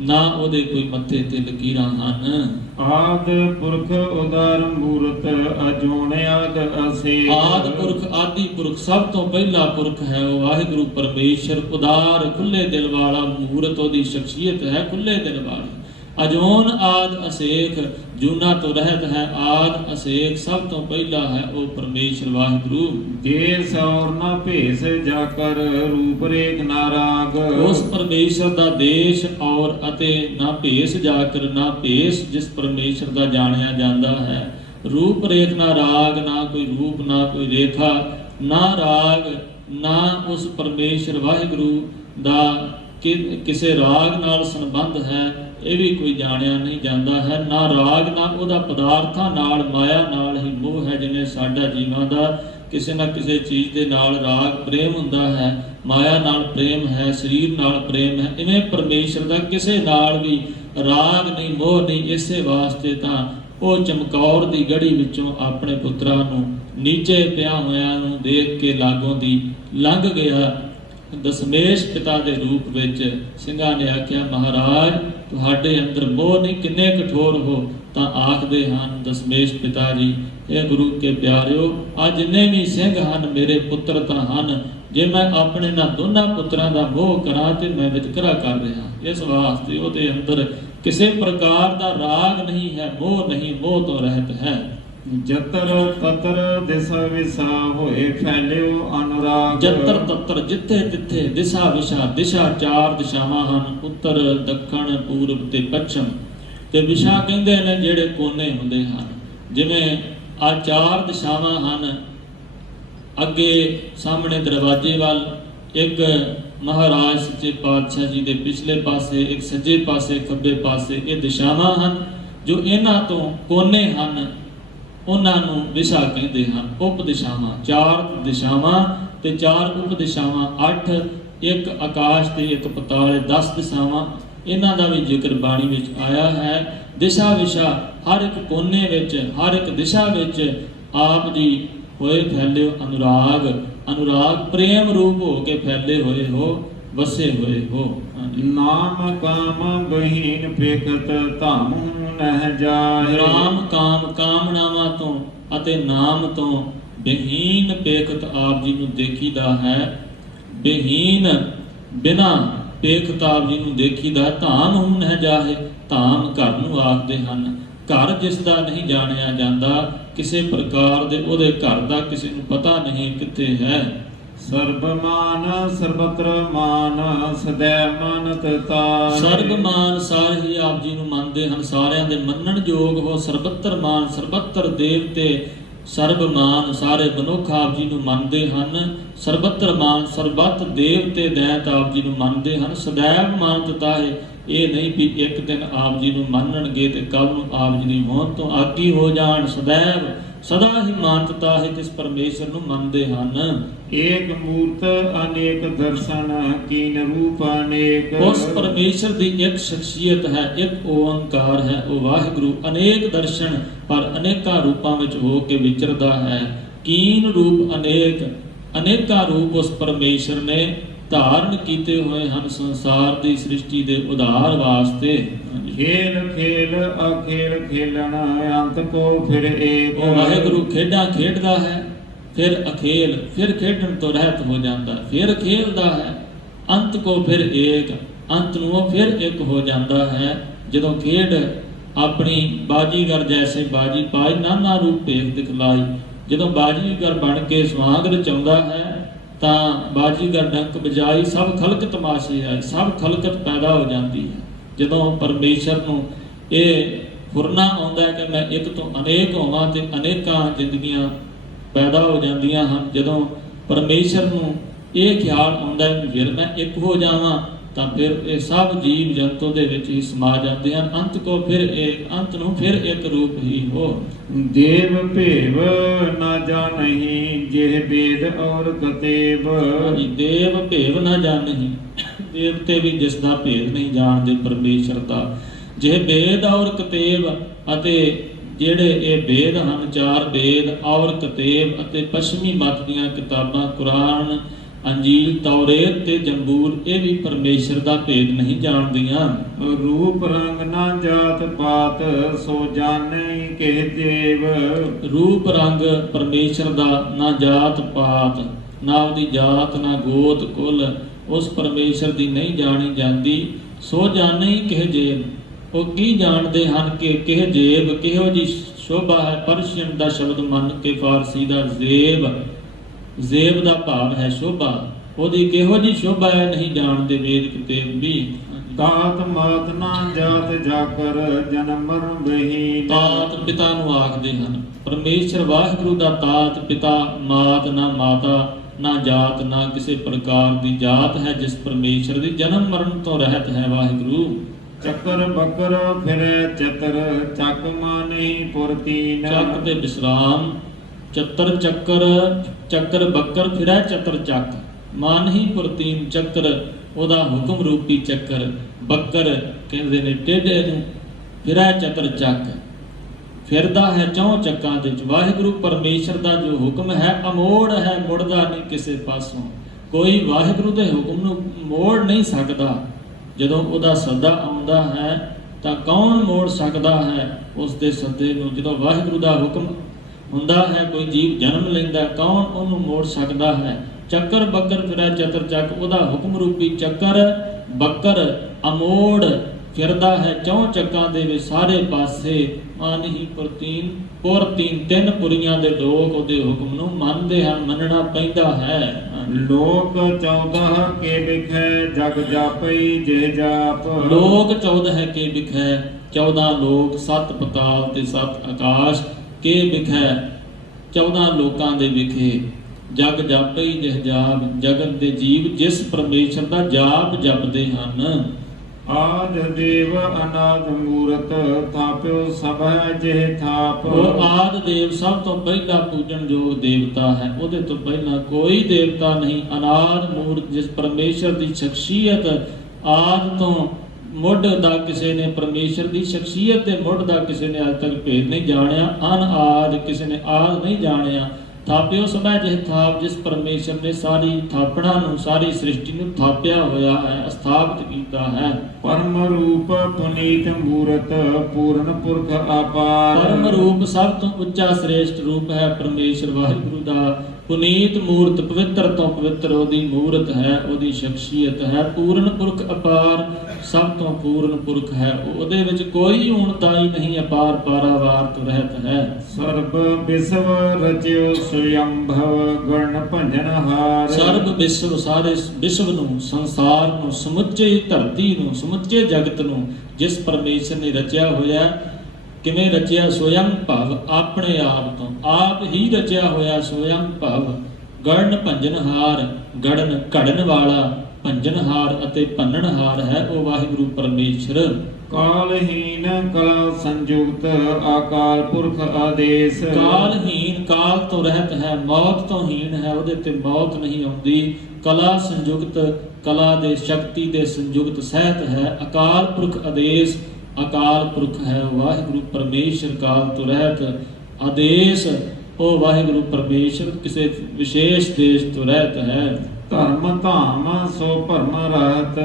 ਨਾ ਉਹਦੇ ਕੋਈ ਮੱਥੇ ਤੇ ਲਕੀਰਾਂ ਹਨ। ਆਦ ਪੁਰਖ ਉਦਾਰ ਮੂਰਤ ਅਜੂਣ ਆਦ ਅਸੇ। ਆਦ ਪੁਰਖ ਆਦਿ ਪੁਰਖ ਸਭ ਤੋਂ ਪਹਿਲਾ ਪੁਰਖ ਹੈ ਉਹ ਵਾਹਿਗੁਰੂ ਪਰਮੇਸ਼ਰ। ਉਦਾਰ ਖੁੱਲੇ ਦਿਲ ਵਾਲਾ, ਮੂਰਤ ਉਹਦੀ ਸ਼ਖਸੀਅਤ ਹੈ ਖੁੱਲੇ ਦਿਲ ਵਾਲੀ। ਅਜੂਨ ਆਦ ਅਸੇਖ, ਜੂਨਾ ਤੋਂ ਰਹਿਤ ਹੈ, ਆਦ ਅਸੇਖ ਸਭ ਤੋਂ ਪਹਿਲਾ ਹੈ ਉਹ ਪਰਮੇਸ਼ਰ ਵਾਹਿਗੁਰੂ। ਜੇ ਸੌਰ ਨਾ ਭੇਸ ਜਾਕਰ ਰੂਪ ਰੇਖ ਨਾ ਰਾਗ। ਉਸ ਪਰਮੇਸ਼ਰ ਦਾ ਦੇਸ਼ ਔਰ ਅਤੇ ਨਾ ਭੇਸ ਜਾਕਰ, ਨਾ ਭੇਸ ਜਿਸ ਪਰਮੇਸ਼ਰ ਦਾ ਜਾਣਿਆ ਜਾਂਦਾ ਹੈ। ਰੂਪ ਰੇਖ ਨਾ ਰਾਗ, ਨਾ ਕੋਈ ਰੂਪ ਨਾ ਕੋਈ ਰੇਖਾ, ਨਾ ਰਾਗ, ਨਾ ਉਸ ਪਰਮੇਸ਼ਰ ਵਾਹਿਗੁਰੂ ਦਾ ਕਿਸੇ ਰਾਗ ਨਾਲ ਸੰਬੰਧ ਹੈ, ਇਹ ਵੀ ਕੋਈ ਜਾਣਿਆ ਨਹੀਂ ਜਾਂਦਾ ਹੈ। ਨਾ ਰਾਗ, ਨਾ ਉਹਦਾ ਪਦਾਰਥਾਂ ਨਾਲ ਮਾਇਆ ਨਾਲ ਹੀ ਮੋਹ ਹੈ। ਜਿਵੇਂ ਸਾਡਾ ਜੀਵਾਂ ਦਾ ਕਿਸੇ ਨਾ ਕਿਸੇ ਚੀਜ਼ ਦੇ ਨਾਲ ਰਾਗ ਪ੍ਰੇਮ ਹੁੰਦਾ ਹੈ, ਮਾਇਆ ਨਾਲ ਪ੍ਰੇਮ ਹੈ, ਸਰੀਰ ਨਾਲ ਪ੍ਰੇਮ ਹੈ, ਇਵੇਂ ਪਰਮੇਸ਼ਰ ਦਾ ਕਿਸੇ ਨਾਲ ਵੀ ਰਾਗ ਨਹੀਂ, ਮੋਹ ਨਹੀਂ। ਇਸੇ ਵਾਸਤੇ ਤਾਂ ਉਹ ਚਮਕੌਰ ਦੀ ਗੜੀ ਵਿੱਚੋਂ ਆਪਣੇ ਪੁੱਤਰਾਂ ਨੂੰ ਨੀਚੇ ਪਿਆ ਹੋਇਆਂ ਨੂੰ ਦੇਖ ਕੇ ਲਾਗੋਂ ਦੀ ਲੰਘ ਗਿਆ। ਦਸਮੇਸ਼ ਪਿਤਾ ਦੇ ਰੂਪ ਵਿੱਚ ਸਿੰਘਾਂ ਨੇ ਆਖਿਆ, ਮਹਾਰਾਜ ਤੁਹਾਡੇ ਅੰਦਰ ਮੋਹ ਨਹੀਂ, ਕਿੰਨੇ ਕਠੋਰ ਹੋ। ਤਾਂ ਆਖਦੇ ਹਨ ਦਸਮੇਸ਼ ਪਿਤਾ ਜੀ, ਇਹ ਗੁਰੂ ਕੇ ਪਿਆਰਿਓ, ਆ ਜਿੰਨੇ ਵੀ ਸਿੰਘ ਹਨ ਮੇਰੇ ਪੁੱਤਰ ਤਾਂ ਹਨ। ਜੇ ਮੈਂ ਆਪਣੇ ਨਾਲ ਦੋਨਾਂ ਪੁੱਤਰਾਂ ਦਾ ਮੋਹ ਕਰਾਂ ਤੇ ਮੈਂ ਵਿਤਕਰਾ ਕਰ ਰਿਹਾ। ਇਸ ਵਾਸਤੇ ਉਹਦੇ ਅੰਦਰ ਕਿਸੇ ਪ੍ਰਕਾਰ ਦਾ ਰਾਗ ਨਹੀਂ ਹੈ, ਮੋਹ ਨਹੀਂ, ਮੋਹ ਤੋਂ ਰਹਿਤ ਹੈ। ਜਤਰ ਤਤਰ ਦਿਸਾ ਵਿਸਾ ਹੋਏ ਫੈਲਿਓ ਅਨੁਰਾਗ। ਜਤਰ ਤਤਰ ਜਿੱਥੇ ਜਿੱਥੇ ਦਿਸ਼ਾ ਵਿਸ਼ਾ, ਦਿਸ਼ਾ ਚਾਰ ਦਿਸ਼ਾਵਾਂ ਹਨ, ਉੱਤਰ ਦੱਖਣ ਪੂਰਬ ਤੇ ਪੱਛਮ। ਤੇ ਵਿਸ਼ਾ ਕਹਿੰਦੇ ਨੇ ਜਿਹੜੇ ਕੋਨੇ ਹੁੰਦੇ ਹਨ। ਜਿਵੇਂ ਆ ਚਾਰ ਦਿਸ਼ਾਵਾਂ ਹਨ, ਅੱਗੇ ਸਾਹਮਣੇ ਦਰਵਾਜ਼ੇ ਵੱਲ ਇੱਕ ਮਹਾਰਾਜ ਸੱਚੇ ਪਾਤਸ਼ਾਹ ਜੀ ਦੇ ਪਿਛਲੇ ਪਾਸੇ, ਇੱਕ ਸੱਜੇ ਪਾਸੇ, ਖੱਬੇ ਪਾਸੇ, ਇਹ ਦਿਸ਼ਾਵਾਂ ਹਨ। ਜੋ ਇਹਨਾਂ ਤੋਂ ਕੋਨੇ ਹਨ ਉਹਨਾਂ ਨੂੰ ਦਿਸ਼ਾ ਕਹਿੰਦੇ ਹਨ। ਉਪ ਦਿਸ਼ਾਵਾਂ, ਚਾਰ ਦਿਸ਼ਾਵਾਂ ਤੇ ਚਾਰ ਉਪ ਦਿਸ਼ਾਵਾਂ, 8, ਇੱਕ ਆਕਾਸ਼ ਤੇ ਇੱਕ ਪਤਾਲ, 10 ਦਿਸ਼ਾਵਾਂ। ਇਹਨਾਂ ਦਾ ਵੀ ਜ਼ਿਕਰ ਬਾਣੀ ਵਿੱਚ ਆਇਆ ਹੈ। ਦਿਸ਼ਾ ਵਿਸ਼ਾ ਹਰ ਇੱਕ ਕੋਨੇ ਵਿੱਚ, ਹਰ ਇੱਕ ਦਿਸ਼ਾ ਵਿੱਚ ਆਪ ਜੀ ਹੋਏ ਫੈਲੇ ਅਨੁਰਾਗ। ਅਨੁਰਾਗ ਪ੍ਰੇਮ ਰੂਪ ਹੋ ਕੇ ਫੈਲੇ ਹੋਏ ਹੋ, ਵਸੇ ਹੋਏ ਹੋ। ਨਾਮ ਕਾਮ ਬਹੀਨ ਪੇਖਤ ਧਾਮ ਨਹਿ ਜਾਏ। ਨਾਮ ਕਾਮ, ਕਾਮਨਾਵਾਂ ਤੋਂ ਅਤੇ ਨਾਮ ਤੋਂ ਬਹੀਨ ਪੇਖਤ ਆਪ ਜੀ ਨੂੰ ਦੇਖੀਦਾ ਹੈ। ਬਹੀਨ ਬਿਨਾ ਪੇਖਤ ਆਪ ਜੀ ਨੂੰ ਦੇਖੀਦਾ। ਧਾਮ ਹੂੰ ਨਹਿ ਜਾਏ, ਧਾਮ ਘਰ ਨੂੰ ਆਖਦੇ ਹਨ। ਘਰ ਜਿਸ ਦਾ ਨਹੀਂ ਜਾਣਿਆ ਜਾਂਦਾ, ਕਿਸੇ ਪ੍ਰਕਾਰ ਦੇ ਉਹਦੇ ਘਰ ਦਾ ਕਿਸੇ ਨੂੰ ਪਤਾ ਨਹੀਂ ਕਿੱਥੇ ਹੈ। ਸਰਬ ਮਾਨ ਸਰਬਤਰ ਮਾਨ ਸਦੈ ਮਾਨਤ ਤਾਰੇ। ਸਰਬ ਮਾਨ ਸਾਰੇ ਹੀ ਆਪ ਜੀ ਨੂੰ ਮੰਨਦੇ ਹਨ, ਸਾਰਿਆਂ ਦੇ ਮੰਨਣ ਯੋਗ ਹੋ। ਸਰਬਤਰ ਮਾਨ, ਸਰਬਤਰ ਦੇਵਤੇ, ਸਰਬ ਮਾਨ ਸਾਰੇ ਮਨੁੱਖ ਆਪ ਜੀ ਨੂੰ ਮੰਨਦੇ ਹਨ। ਸਰਬਤਰ ਮਾਨ, ਸਰਬਤ ਦੇਵਤੇ ਦੈਤ ਆਪ ਜੀ ਨੂੰ ਮੰਨਦੇ ਹਨ। ਸदैव ਮਾਨਤ ਤਾਹੇ, ਇਹ ਨਹੀਂ ਵੀ ਇੱਕ ਦਿਨ ਆਪ ਜੀ ਨੂੰ ਮੰਨਣਗੇ ਤੇ ਕੱਲ ਨੂੰ ਆਪ ਜੀ ਦੀ ਹੋਂਦ ਤੋਂ ਆਗੀ ਹੋ ਜਾਣ। ਸदैव ਸਦਾ ਹੀ ਮਾਨਤਾ ਹੈ ਤਿਸ ਪਰਮੇਸ਼ਰ ਨੂੰ ਮੰਨਦੇ ਹਨ। ਏਕ ਮੂਰਤ ਅਨੇਕ ਦਰਸ਼ਨ ਕੀਨ ਰੂਪ ਅਨੇਕ। ਉਸ ਪਰਮੇਸ਼ਰ ਦੀ ਇੱਕ ਸ਼ਖਸੀਅਤ ਹੈ, ਇੱਕ ਓੰਕਾਰ ਹੈ, ਉਹ ਵਾਹਿਗੁਰੂ। ਅਨੇਕ ਦਰਸ਼ਨ ਪਰ ਅਨੇਕਾਂ ਰੂਪਾਂ ਵਿੱਚ ਹੋ ਕੇ ਵਿਚਰਦਾ ਹੈ। ਕੀਨ ਰੂਪ ਅਨੇਕ, ਅਨੇਕਾਂ ਰੂਪ ਉਸ ਪਰਮੇਸ਼ਰ ਨੇ ਧਾਰਨ ਕੀਤੇ ਹੋਏ ਹਨ ਸੰਸਾਰ ਦੀ ਸ੍ਰਿਸ਼ਟੀ ਦੇ ਉਧਾਰ ਵਾਸਤੇ। ਹਾਂਜੀ। ਖੇਲ ਖੇਲ ਅਖੇਲ ਖੇਲਣ ਅੰਤ ਕੋ ਫਿਰ ਏਕ। ਉਹ ਵਾਹਿਗੁਰੂ ਖੇਡਾਂ ਖੇਡਦਾ ਹੈ, ਫਿਰ ਅਖੇਲ, ਫਿਰ ਖੇਡਣ ਤੋਂ ਰਹਿਤ ਹੋ ਜਾਂਦਾ, ਫਿਰ ਖੇਲਦਾ ਹੈ, ਅੰਤ ਕੋ ਫਿਰ ਏਕ, ਅੰਤ ਨੂੰ ਉਹ ਫਿਰ ਇੱਕ ਹੋ ਜਾਂਦਾ ਹੈ। ਜਦੋਂ ਖੇਡ ਆਪਣੀ ਬਾਜੀਗਰ ਜੈਸੇ ਬਾਜੀ ਪਾਈ ਨਾਨਾ ਰੂਪ ਭੇਖ ਦਿਖਲਾਈ, ਜਦੋਂ ਬਾਜੀਗਰ ਬਣ ਕੇ ਸੁਹਾਗ ਰਚਾਉਂਦਾ ਹੈ ਤਾਂ ਬਾਜੀਗਰ ਡੰਕ ਬਜਾਈ ਸਭ ਖਲਕ ਤਮਾਸ਼ੇ ਆਈ, ਸਭ ਖਲਕਤ ਪੈਦਾ ਹੋ ਜਾਂਦੀ ਹੈ। ਜਦੋਂ ਪਰਮੇਸ਼ਰ ਨੂੰ ਇਹ ਫੁਰਨਾ ਆਉਂਦਾ ਹੈ ਕਿ ਮੈਂ ਇੱਕ ਤੋਂ ਅਨੇਕ ਹੋਵਾਂ ਤੇ ਅਨੇਕਾਂ ਜ਼ਿੰਦਗੀਆਂ ਪੈਦਾ ਹੋ ਜਾਂਦੀਆਂ ਹਨ, ਜਦੋਂ ਪਰਮੇਸ਼ਰ ਨੂੰ ਇਹ ਖਿਆਲ ਆਉਂਦਾ ਹੈ ਕਿ ਫਿਰ ਮੈਂ ਇੱਕ ਹੋ ਜਾਵਾਂ ਤਾਂ ਫਿਰ ਇਹ ਸਭ ਜੀਵ ਜੰਤੂ ਦੇ ਵਿੱਚ ਹੀ ਸਮਾ ਜਾਂਦੇ ਹਨ। ਅੰਤ ਕੋ ਫਿਰ ਇੱਕ, ਅੰਤ ਨੂੰ ਫਿਰ ਇੱਕ ਰੂਪ ਹੀ ਹੋ। ਦੇਵ ਭੇਵ ਨਾ ਜਾਣਹੀਂ ਜਿਹ ਵੇਦ ਔਰ ਕਤੇਬ। ਹਾਂਜੀ, ਦੇਵ ਭੇਵ ਨਾ ਜਾਣਹੀਂ, ਦੇਵਤੇ ਵੀ ਜਿਸ ਦਾ ਭੇਦ ਨਹੀਂ ਜਾਣਦੇ ਪਰਮੇਸ਼ਰ ਦਾ। ਜਿਹ ਵੇਦ ਔਰ ਕਤੇਬ, ਅਤੇ ਜਿਹੜੇ ਇਹ ਵੇਦ ਹਨ, 4 ਵੇਦ ਔਰ ਕਤੇਬ ਅਤੇ ਪੱਛਮੀ ਮਤ ਦੀਆਂ ਕਿਤਾਬਾਂ ਕੁਰਾਨ, ਅੰਜੀਲ, ਤੌਰੇਤ ਤੇ ਜੰਬੂਰ, ਇਹ ਵੀ ਪਰਮੇਸ਼ਰ ਦਾ ਭੇਦ ਨਹੀਂ ਜਾਣਦੀਆਂ। ਰੂਪ ਰੰਗ ਨਾ ਜਾਤ ਪਾਤ ਸੋ ਜਾਣੈ ਕਿਹ ਦੇਵ। ਰੂਪ ਰੰਗ ਪਰਮੇਸ਼ਰ ਦਾ ਨਾ ਜਾਤ ਪਾਤ, ਨਾ ਉਹਦੀ ਜਾਤ, ਨਾ ਗੋਤ ਕੁਲ, ਉਸ ਪਰਮੇਸ਼ਰ ਦੀ ਨਹੀਂ ਜਾਣੀ ਜਾਂਦੀ। ਸੋ ਜਾਣੈ ਕਿਹ ਜੇਬ, ਉਹ ਕੀ ਜਾਣਦੇ ਹਨ ਕਿ ਕਿਹ ਜੇਬ, ਕਿਹੋ ਜੀ ਸ਼ੋਭਾ ਹੈ। ਪਰਸ਼ੀਅਨ ਦਾ ਸ਼ਬਦ ਮੰਨ ਕੇ ਫਾਰਸੀ ਦਾ ਜ਼ੇਬ, ਜ਼ੇਬ ਦਾ ਭਾਵ ਹੈ ਸ਼ੋਭਾ, ਉਹਦੀ ਕਿਹੋ ਜੀ ਸ਼ੋਭਾ ਹੈ ਨਹੀਂ ਜਾਣਦੇ ਵੇਦ ਕਤੇਬ ਵੀ। ਤਾਤ ਮਾਤ ਨਾ ਜਾਤ ਜਾਕਰ ਜਨਮ ਮਰਨ ਬਹੀ। ਤਾਤ ਪਿਤਾ ਨੂੰ ਆਖਦੇ ਹਨ। ਪਰਮੇਸ਼ਰ ਵਾਹਿਗੁਰੂ ਦਾ ਤਾਤ ਪਿਤਾ, ਮਾਤ ਨਾ ਮਾਤਾ, ਨਾ ਜਾਤ, ਨਾ ਕਿਸੇ ਪ੍ਰਕਾਰ ਦੀ ਜਾਤ ਹੈ, ਜਿਸ ਪਰਮੇਸ਼ਰ ਦੀ ਜਨਮ ਮਰਨ ਤੋਂ ਰਹਿਤ ਹੈ ਵਾਹਿਗੁਰੂ। ਚੱਕਰ ਬੱਕਰ ਫਿਰੈ ਚਤਰ ਚੱਕ ਮਾਨਹਿ ਪੁਰਤੀਨ। ਚੱਕ ਤੇ ਵਿਸਰਾਮ, ਚੱਤਰ ਚੱਕਰ, ਚੱਕਰ ਬੱਕਰ ਫਿਰੈ ਚਤਰ ਚੱਕ, ਮਨ ਹੀ ਪੁਰਤੀਨ। ਚੱਕਰ ਉਹਦਾ ਹੁਕਮ ਰੂਪੀ ਚੱਕਰ, ਬੱਕਰ ਕਹਿੰਦੇ ਨੇ ਟੇਢੇ ਨੂੰ, ਫਿਰੈ ਚਤਰ ਚੱਕ, ਫਿਰਦਾ ਹੈ ਚੌਂ ਚੱਕਾਂ ਦੇ ਵਿੱਚ। ਵਾਹਿਗੁਰੂ ਪਰਮੇਸ਼ਰ ਦਾ ਜੋ ਹੁਕਮ ਹੈ ਅਮੋੜ ਹੈ, ਮੁੜਦਾ ਨਹੀਂ ਕਿਸੇ ਪਾਸੋਂ। ਕੋਈ ਵਾਹਿਗੁਰੂ ਦੇ ਹੁਕਮ ਨੂੰ ਮੋੜ ਨਹੀਂ ਸਕਦਾ। ਜਦੋਂ ਉਹਦਾ ਸੱਦਾ ਆਉਂਦਾ ਹੈ ਤਾਂ ਕੌਣ ਮੋੜ ਸਕਦਾ ਹੈ ਉਸ ਦੇ ਸੱਦੇ ਨੂੰ। ਜਦੋਂ ਵਾਹਿਗੁਰੂ ਦਾ ਹੁਕਮ ਹੁੰਦਾ ਹੈ, ਕੋਈ ਜੀਵ ਜਨਮ ਲੈਂਦਾ, ਕੌਣ ਉਹਨੂੰ ਮੋੜ ਸਕਦਾ ਹੈ। ਚੱਕਰ ਬੱਕਰ ਫਿਰੈ ਚਤਰ ਚੱਕ, ਉਹਦਾ ਹੁਕਮ ਰੂਪੀ ਚੱਕਰ ਬੱਕਰ ਅਮੋੜ ਫਿਰਦਾ ਹੈ ਚੌਂ ਚੱਕਾਂ ਦੇ ਵਿੱਚ ਸਾਰੇ ਪਾਸੇ। ਮਨ ਹੀ ਪੁਰਤੀਨ, ਪੁਰਤੀਨ 3 ਪੁਰੀਆਂ ਦੇ ਲੋਕ ਉਹਦੇ ਹੁਕਮ ਨੂੰ ਮੰਨਦੇ ਹਨ, ਮੰਨਣਾ ਪੈਂਦਾ ਹੈ। ਲੋਕ 14 ਕੇ ਵਿਖੈ ਜਗ ਜਾਪਈ ਜੇ ਜਾਪ। ਲੋਕ 14 ਕੇ ਵਿਖੈ, 14 ਲੋਕ, 7 ਪਤਾਲ ਤੇ 7 ਆਕਾਸ਼, ਕੇ ਵਿਖੈ 14 ਲੋਕਾਂ ਦੇ ਵਿਖੇ, ਜਗ ਜਾਪਈ ਜਿਹ ਜਾਪ, ਜਗਤ ਦੇ ਜੀਵ ਜਿਸ ਪਰਮੇਸ਼ਰ ਦਾ ਜਾਪ ਜਪਦੇ ਹਨ। ਆਦ ਦੇਵ ਅਨਾਦ ਮੂਰਤ ਥਾਪਿਓ ਸਭੈ ਜਿਹ ਥਾਪ। ਉਹ ਆਦ ਦੇਵ ਸਭ ਤੋਂ ਪਹਿਲਾ ਪੂਜਣ ਜੋ ਦੇਵਤਾ ਹੈ, ਉਹਦੇ ਤੋਂ ਪਹਿਲਾਂ ਕੋਈ ਦੇਵਤਾ ਨਹੀਂ। ਅਨਾਦ ਮੂਰਤ ਜਿਸ ਪਰਮੇਸ਼ਰ ਦੀ ਸ਼ਖਸੀਅਤ ਆਦ ਤੋਂ ਮੁੱਢ ਦਾ ਕਿਸੇ ਨੇ, ਪਰਮੇਸ਼ਰ ਦੀ ਸ਼ਖਸੀਅਤ ਦੇ ਮੁੱਢ ਦਾ ਕਿਸੇ ਨੇ ਅੱਜ ਤੱਕ ਭੇਦ ਨਹੀਂ ਜਾਣਿਆ। ਅਨਆਦ ਕਿਸੇ ਨੇ ਆਦ ਨਹੀਂ ਜਾਣਿਆ। ਥਾਪਿਓ ਸਭੈ ਜਿਹ ਥਾਪ, ਜਿਸ ਪਰਮੇਸ਼ਰ ਨੇ ਸਾਰੀ ਥਾਪਣਾ ਨੂੰ, ਸਾਰੀ ਸ੍ਰਿਸ਼ਟੀ ਨੂੰ ਥਾਪਿਆ ਹੋਇਆ ਹੈ, ਸਥਾਪਿਤ ਕੀਤਾ ਹੈ। ਪਰਮ ਰੂਪ ਪੁਨੀਤ ਮੂਰਤ ਪੂਰਨ ਪੁਰਖ ਅਪਾਰ। ਪਰਮ ਰੂਪ ਸਭ ਤੋਂ ਉੱਚਾ ਸ੍ਰੇਸ਼ਟ ਰੂਪ ਹੈ ਪਰਮੇਸ਼ਰ ਵਾਹਿਗੁਰੂ ਦਾ। ਪੁਨੀਤ ਮੂਰਤ, ਪਵਿੱਤਰ ਤੋਂ ਪਵਿੱਤਰ ਉਹਦੀ ਮੂਰਤ ਹੈ, ਉਹਦੀ ਸ਼ਖਸੀਅਤ ਹੈ। ਪੂਰਨ ਪੁਰਖ ਅਪਾਰ, ਸਭ ਤੋਂ ਪੂਰਨ ਪੁਰਖ ਹੈ, ਉਹਦੇ ਵਿੱਚ ਕੋਈ ਊਣਤਾਈ ਨਹੀਂ, ਅਪਾਰ ਪਾਰਾਵਾਰ ਤੋਂ ਰਹਿਤ ਹੈ। ਸਰਬ ਵਿਸ਼ਵ ਰਚਿਓ ਸਯੰਭਵ ਗਣ ਭੰਜਨ ਹਾਰ। ਸਰਬ ਵਿਸ਼ਵ, ਸਾਰੇ ਵਿਸ਼ਵ ਨੂੰ, ਸੰਸਾਰ ਨੂੰ, ਸਮੁੱਚੇ ਧਰਤੀ ਨੂੰ, ਸਮੁੱਚੇ ਜਗਤ ਨੂੰ ਜਿਸ ਪਰਮੇਸ਼ਰ ਨੇ ਰਚਿਆ ਹੋਇਆ। ਕਿਵੇਂ ਰਚਿਆ? ਸਵਯੰ ਭਵ, ਆਪਣੇ ਆਪ ਤੋਂ, ਆਪ ਹੀ ਰਚਿਆ ਹੋਇਆ ਸਵਯੰ ਭਵ। ਗੜਨ ਭੰਜਨਹਾਰ, ਗੜਨ ਘੜਨ ਵਾਲਾ, ਭੰਜਨਹਾਰ ਅਤੇ ਭੰਨਣਹਾਰ ਹੈ ਉਹ ਵਾਹਿਗੁਰੂ ਪਰਮੇਸ਼ਰ। ਕਾਲਹੀਨ ਕਲਾ ਸੰਯੁਕਤ ਆਕਾਲ ਪੁਰਖ ਆਦੇਸ਼। ਕਾਲਹੀਨ, ਕਾਲ ਤੋਂ ਰਹਿਤ ਹੈ, ਮੌਤ ਤੋਂ ਹੀਨ ਹੈ, ਉਹਦੇ ਤੇ ਮੌਤ ਨਹੀਂ ਆਉਂਦੀ। ਕਲਾ ਸੰਯੁਕਤ, ਕਲਾ ਦੇ ਸ਼ਕਤੀ ਦੇ ਸੰਯੁਕਤ ਸਹਿਤ ਹੈ। ਅਕਾਲ ਪੁਰਖ ਆਦੇਸ਼, ਅਕਾਲ ਪੁਰਖ ਹੈ ਉਹ ਵਾਹਿਗੁਰੂ ਪਰਮੇਸ਼ਰ। ਕਾਲ ਤੋਂ ਰਹਿਤ, ਆਦੇਸ਼ ਉਹ ਵਾਹਿਗੁਰੂ ਪਰਮੇਸ਼ਰ ਕਿਸੇ ਵਿਸ਼ੇਸ਼ ਦੇਸ਼ ਤੋਂ ਰਹਿਤ ਹੈ। ਧਰਮ ਧਾਮ ਸੋ ਭਰਮ ਰਹਿਤ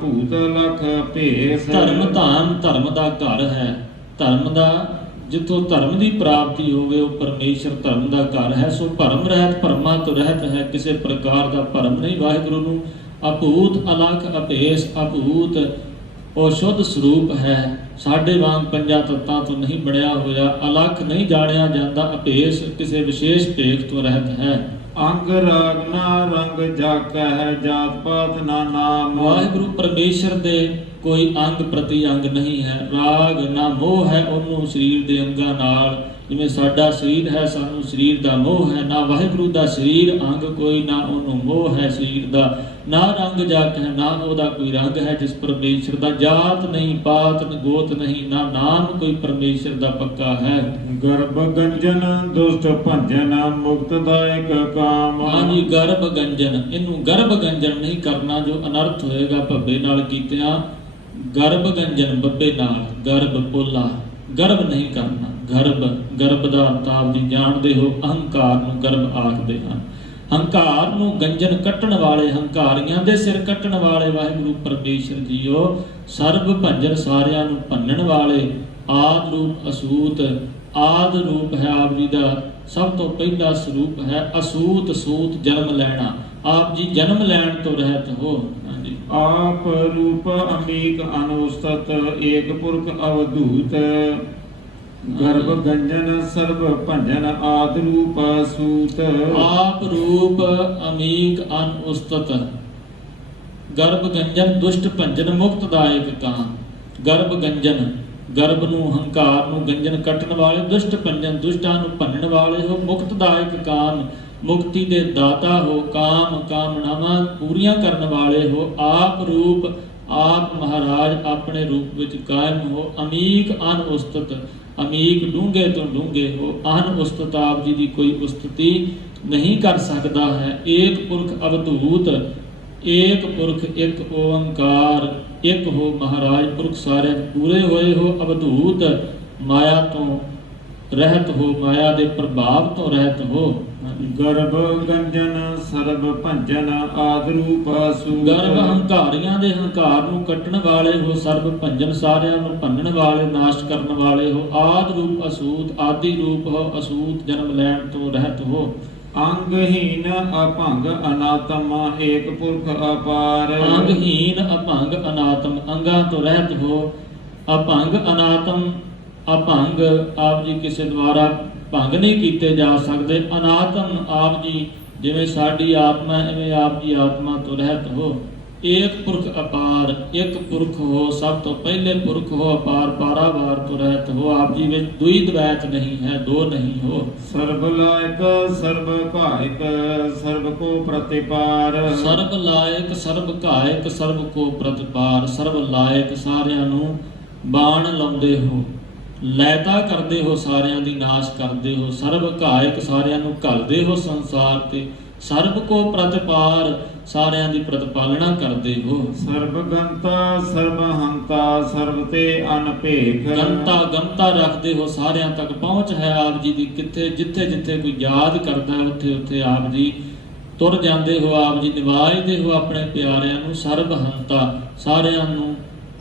ਭੂਤ ਲਖ ਭੇਸ। ਧਰਮ ਧਾਮ ਧਰਮ ਦਾ ਘਰ ਹੈ। ਧਰਮ ਦਾ ਜਿੱਥੋਂ ਧਰਮ ਦੀ ਪ੍ਰਾਪਤੀ ਹੋਵੇ ਉਹ ਪਰਮੇਸ਼ਰ ਧਰਮ ਦਾ ਘਰ ਹੈ। ਸੋ ਭਰਮ ਰਹਿਤ ਭਰਮਾਂ ਤੋਂ ਰਹਿਤ ਹੈ, ਕਿਸੇ ਪ੍ਰਕਾਰ ਦਾ ਭਰਮ ਨਹੀਂ। ਵਾਹਿਗੁਰੂ ਨੂੰ ਅਭੂਤ ਅਲਖ ਅਭੇਸ, ਅਭੂਤ ਉਹ ਸ਼ੁੱਧ ਸਰੂਪ ਹੈ। ਸਾਡੇ ਵਾਂਗ ਪੰਜਾਂ ਤੱਤਾਂ ਤੋਂ ਨਹੀਂ ਬਣਿਆ ਹੋਇਆ, ਅਲਖ ਨਹੀਂ ਜਾਣਿਆ ਜਾਂਦਾ, ਅਭੇਸ ਕਿਸੇ ਵਿਸ਼ੇਸ਼ ਭੇਖ ਤੋਂ ਰਹਿਤ ਹੈ। ਅੰਗ ਰਾਗ ਨਾ ਰੰਗ ਜਾਕੈ ਜਾਤ ਪਾਤ ਨਾ ਨਾਮ। ਵਾਹਿਗੁਰੂ ਪਰਮੇਸ਼ਰ ਦੇ ਕੋਈ ਅੰਗ ਪ੍ਰਤੀ ਅੰਗ ਨਹੀਂ ਹੈ, ਰਾਗ ਨਾ ਮੋਹ ਹੈ ਉਹਨੂੰ ਸਰੀਰ ਦੇ ਅੰਗਾਂ ਨਾਲ। ਜਿਵੇਂ ਸਾਡਾ ਸਰੀਰ ਹੈ, ਸਾਨੂੰ ਸਰੀਰ ਦਾ ਮੋਹ ਹੈ, ਨਾ ਵਾਹਿਗੁਰੂ ਦਾ ਸਰੀਰ ਅੰਗ ਕੋਈ, ਨਾ ਉਹਨੂੰ ਮੋਹ ਹੈ ਸਰੀਰ ਦਾ, ਨਾ ਰੰਗ ਜਾਕ ਹੈ, ਨਾ ਉਹਦਾ ਕੋਈ ਰੰਗ ਹੈ। ਜਿਸ ਪਰਮੇਸ਼ਰ ਦਾ ਜਾਤ ਨਹੀਂ, ਪਾਤ ਗੋਤ ਨਹੀਂ, ਨਾ ਨਾਮ ਕੋਈ ਪਰਮੇਸ਼ਰ ਦਾ ਪੱਕਾ ਹੈ। ਗਰਭ ਗੰਜਨ ਦੁਸ਼ਟ ਭੰਜਨ ਮੁਕਤ ਦਾਇਕ ਕਾਮ। ਹਾਂਜੀ, ਗਰਭ ਗੰਜਨ, ਇਹਨੂੰ ਗਰਭ ਗੰਜਨ ਨਹੀਂ ਕਰਨਾ ਜੋ ਅਨਰਥ ਹੋਏਗਾ ਭੱਬੇ ਨਾਲ ਕੀਤਿਆਂ। ਗਰਭ ਗੰਜਨ ਬੱਬੇ ਨਾਲ, ਗਰਭ ਪੋਲਾ, ਗਰਭ ਨਹੀਂ ਕਰਨਾ। ਗਰਭ ਦਾ ਅਰਥ ਆਪ ਜੀ ਜਾਣਦੇ ਹੋ, ਅਹੰਕਾਰ ਨੂੰ ਗਰਭ ਆਖਦੇ ਹਨ। ਹੰਕਾਰ ਨੂੰ ਗੰਜਨ ਕੱਟਣ ਵਾਲੇ, ਹੰਕਾਰੀਆਂ ਦੇ ਸਿਰ ਕੱਟਣ ਵਾਲੇ ਵਾਹਿਗੁਰੂ ਪਰਮੇਸ਼ਰ ਜੀਓ ਸਰਬ ਭੰਜਨ, ਸਾਰਿਆਂ ਨੂੰ ਭੰਨਣ ਵਾਲੇ। ਆਦ ਰੂਪ ਅਸੂਤ, ਆਦ ਰੂਪ ਹੈ ਆਪ ਜੀ ਦਾ ਸਭ ਤੋਂ ਪਹਿਲਾ ਸਰੂਪ ਹੈ। ਅਸੂਤ ਸੂਤ ਜਨਮ ਲੈਣਾ, ਆਪ ਜੀ ਜਨਮ ਲੈਣ ਤੋਂ ਰਹਿਤ ਹੋ। ਹਾਂਜੀ, ਆਪ ਰੂਪ ਅਮੀਕ ਅਨੁਸਤਤ ਏਕ ਪੁਰਖ ਅਵਧੂਤ। ਗਰਭ ਗੰਜਨ ਸਰਬ ਭੰਜਨ ਆਦ ਰੂਪ ਸੂਤ। ਆਪ ਰੂਪ ਅਮੀਕ ਅਨੁਸਤਤ, ਗਰਭ ਗੰਜਨ ਦੁਸ਼ਟ ਭੰਜਨ ਮੁਕਤ ਦਾਇਕ ਕਾਂ। ਗਰਭ ਗੰਜਨ, ਗਰਭ ਨੂੰ ਹੰਕਾਰ ਨੂੰ ਗੰਜਨ ਕੱਟਣ ਵਾਲੇ, ਦੁਸ਼ਟ ਭੰਜਨ ਦੁਸ਼ਟਾਂ ਨੂੰ ਭੰਨਣ ਵਾਲੇ ਹੋ, ਮੁਕਤ ਦਾਇਕ ਕਾਮ ਮੁਕਤੀ ਦੇ ਦਾਤਾ ਹੋ, ਕਾਮ ਕਾਮਨਾਵਾਂ ਪੂਰੀਆਂ ਕਰਨ ਵਾਲੇ ਹੋ। ਆਪ ਰੂਪ ਆਪ ਮਹਾਰਾਜ ਆਪਣੇ ਰੂਪ ਵਿੱਚ ਕਾਇਮ ਹੋ। ਅਮੀਕ ਅਨੁਸਤਤ, ਅਮੀਕ ਡੂੰਘੇ ਤੋਂ ਡੂੰਘੇ ਹੋ। ਅਨੁਸਤਤ ਆਪ ਜੀ ਦੀ ਕੋਈ ਉਸਤਤੀ ਨਹੀਂ ਕਰ ਸਕਦਾ ਹੈ। ਏਕ ਪੁਰਖ ਅਵਧੂਤ, ਏਕ ਪੁਰਖ ਇੱਕ ਓੰਕਾਰ, ਇੱਕ ਹੋ ਮਹਾਰਾਜ ਪੁਰਖ ਸਾਰੇ ਪੂਰੇ ਹੋਏ ਹੋ। ਅਵਧੂਤ ਮਾਇਆ ਤੋਂ ਰਹਿਤ ਹੋ, ਮਾਇਆ ਦੇ ਪ੍ਰਭਾਵ ਤੋਂ ਰਹਿਤ ਹੋ। ਗਰਭ ਗੰਜਨ ਸਰਬ ਭੰਜਨ ਆਦ ਰੂਪ ਸੂਤ। ਗਰਭ ਹੰਕਾਰੀਆਂ ਦੇ ਹੰਕਾਰ ਨੂੰ ਕੱਟਣ ਵਾਲੇ ਹੋ, ਸਰਬ ਭੰਜਨ ਸਾਰਿਆਂ ਨੂੰ ਭੰਨਣ ਵਾਲੇ, ਨਾਸ਼ ਕਰਨ ਵਾਲੇ ਹੋ। ਆਦ ਰੂਪ ਅਸੂਤ, ਆਦਿ ਰੂਪ ਹੋ ਅਸੂਤ, ਜਨਮ ਲੈਣ ਤੋਂ ਰਹਿਤ ਹੋ। ਅੰਗਹੀਨ ਅਭੰਗ ਅਨਾਤਮ ਏਕ ਪੁਰਖ ਅਪਾਰ। ਅੰਗਹੀਨ ਅਭੰਗ ਅਨਾਤਮ, ਅੰਗਾਂ ਤੋਂ ਰਹਿਤ ਹੋ। ਅਭੰਗ ਅਨਾਤਮ, ਅਭੰਗ ਆਪ ਜੀ ਕਿਸੇ ਦੁਆਰਾ ਭੰਗ ਨਹੀਂ ਕੀਤੇ ਜਾ ਸਕਦੇ। ਅਨਾਤਮ ਆਪ ਜੀ ਜਿਵੇਂ ਸਾਡੀ ਆਤਮਾ, ਐਵੇਂ ਆਪ ਜੀ ਆਤਮਾ ਤੋਂ ਰਹਿਤ ਹੋ। ਏਕ ਪੁਰਖ ਅਪਾਰ, ਇੱਕ ਪੁਰਖ ਹੋ, ਸਭ ਤੋਂ ਪਹਿਲੇ ਪੁਰਖ ਹੋ। ਅਪਾਰ ਪਾਰਾਵਾਰ ਤੋਂ ਰਹਿਤ ਹੋ। ਆਪ ਜੀ ਵਿੱਚ ਦੁਈ ਦਵੈਤ ਨਹੀਂ ਹੈ, ਦੋ ਨਹੀਂ ਹੋ। ਸਰਬ ਲਾਇਕ ਸਰਬ ਘਾਇਕ ਸਰਬ ਕੋ ਪ੍ਰਤਿਪਾਰ। ਸਰਬ ਲਾਇਕ ਸਰਬ ਘਾਇਕ ਸਰਬ ਕੋ ਪ੍ਰਤਿਪਾਰ। ਸਰਬ ਲਾਇਕ ਸਾਰਿਆਂ ਨੂੰ ਬਾਣ ਲਾਉਂਦੇ ਹੋ, ਲੈਤਾ ਕਰਦੇ ਹੋ, ਸਾਰਿਆਂ ਦੀ ਨਾਸ਼ ਕਰਦੇ ਹੋ। ਸਰਬ ਘਾਇਕ ਸਾਰਿਆਂ ਨੂੰ ਘੱਲਦੇ ਹੋ ਸੰਸਾਰ ਤੇ। ਸਰਬ ਕੋ ਪ੍ਰਤਿਪਾਰ ਸਾਰਿਆਂ ਦੀ ਪ੍ਰਤਿਪਾਲਣਾ ਕਰਦੇ ਹੋ। ਸਰਬ ਗੰਤਾ ਸਰਬ ਹੰਤਾ ਸਰਬ ਤੇ ਅਨਭੇਖ। ਗੰਤਾ ਰੱਖਦੇ ਹੋ, ਸਾਰਿਆਂ ਤੱਕ ਪਹੁੰਚ ਹੈ ਆਪ ਜੀ ਦੀ। ਕਿੱਥੇ ਜਿੱਥੇ ਜਿੱਥੇ ਕੋਈ ਯਾਦ ਕਰਦਾ ਹੈ ਉੱਥੇ ਉੱਥੇ ਆਪ ਜੀ ਤੁਰ ਜਾਂਦੇ ਹੋ, ਆਪ ਜੀ ਨਿਵਾਜਦੇ ਹੋ ਆਪਣੇ ਪਿਆਰਿਆਂ ਨੂੰ। ਸਰਬ ਹੰਤਾ ਸਾਰਿਆਂ ਨੂੰ,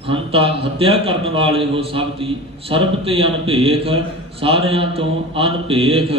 ਹੰਤਾ ਹੱਤਿਆ ਕਰਨ ਵਾਲੇ ਹੋ ਸਭ ਦੀ। ਸਰਬ ਤੇ ਅਨਭੇਖ ਸਾਰਿਆਂ ਤੋਂ ਅਨਭੇਖ,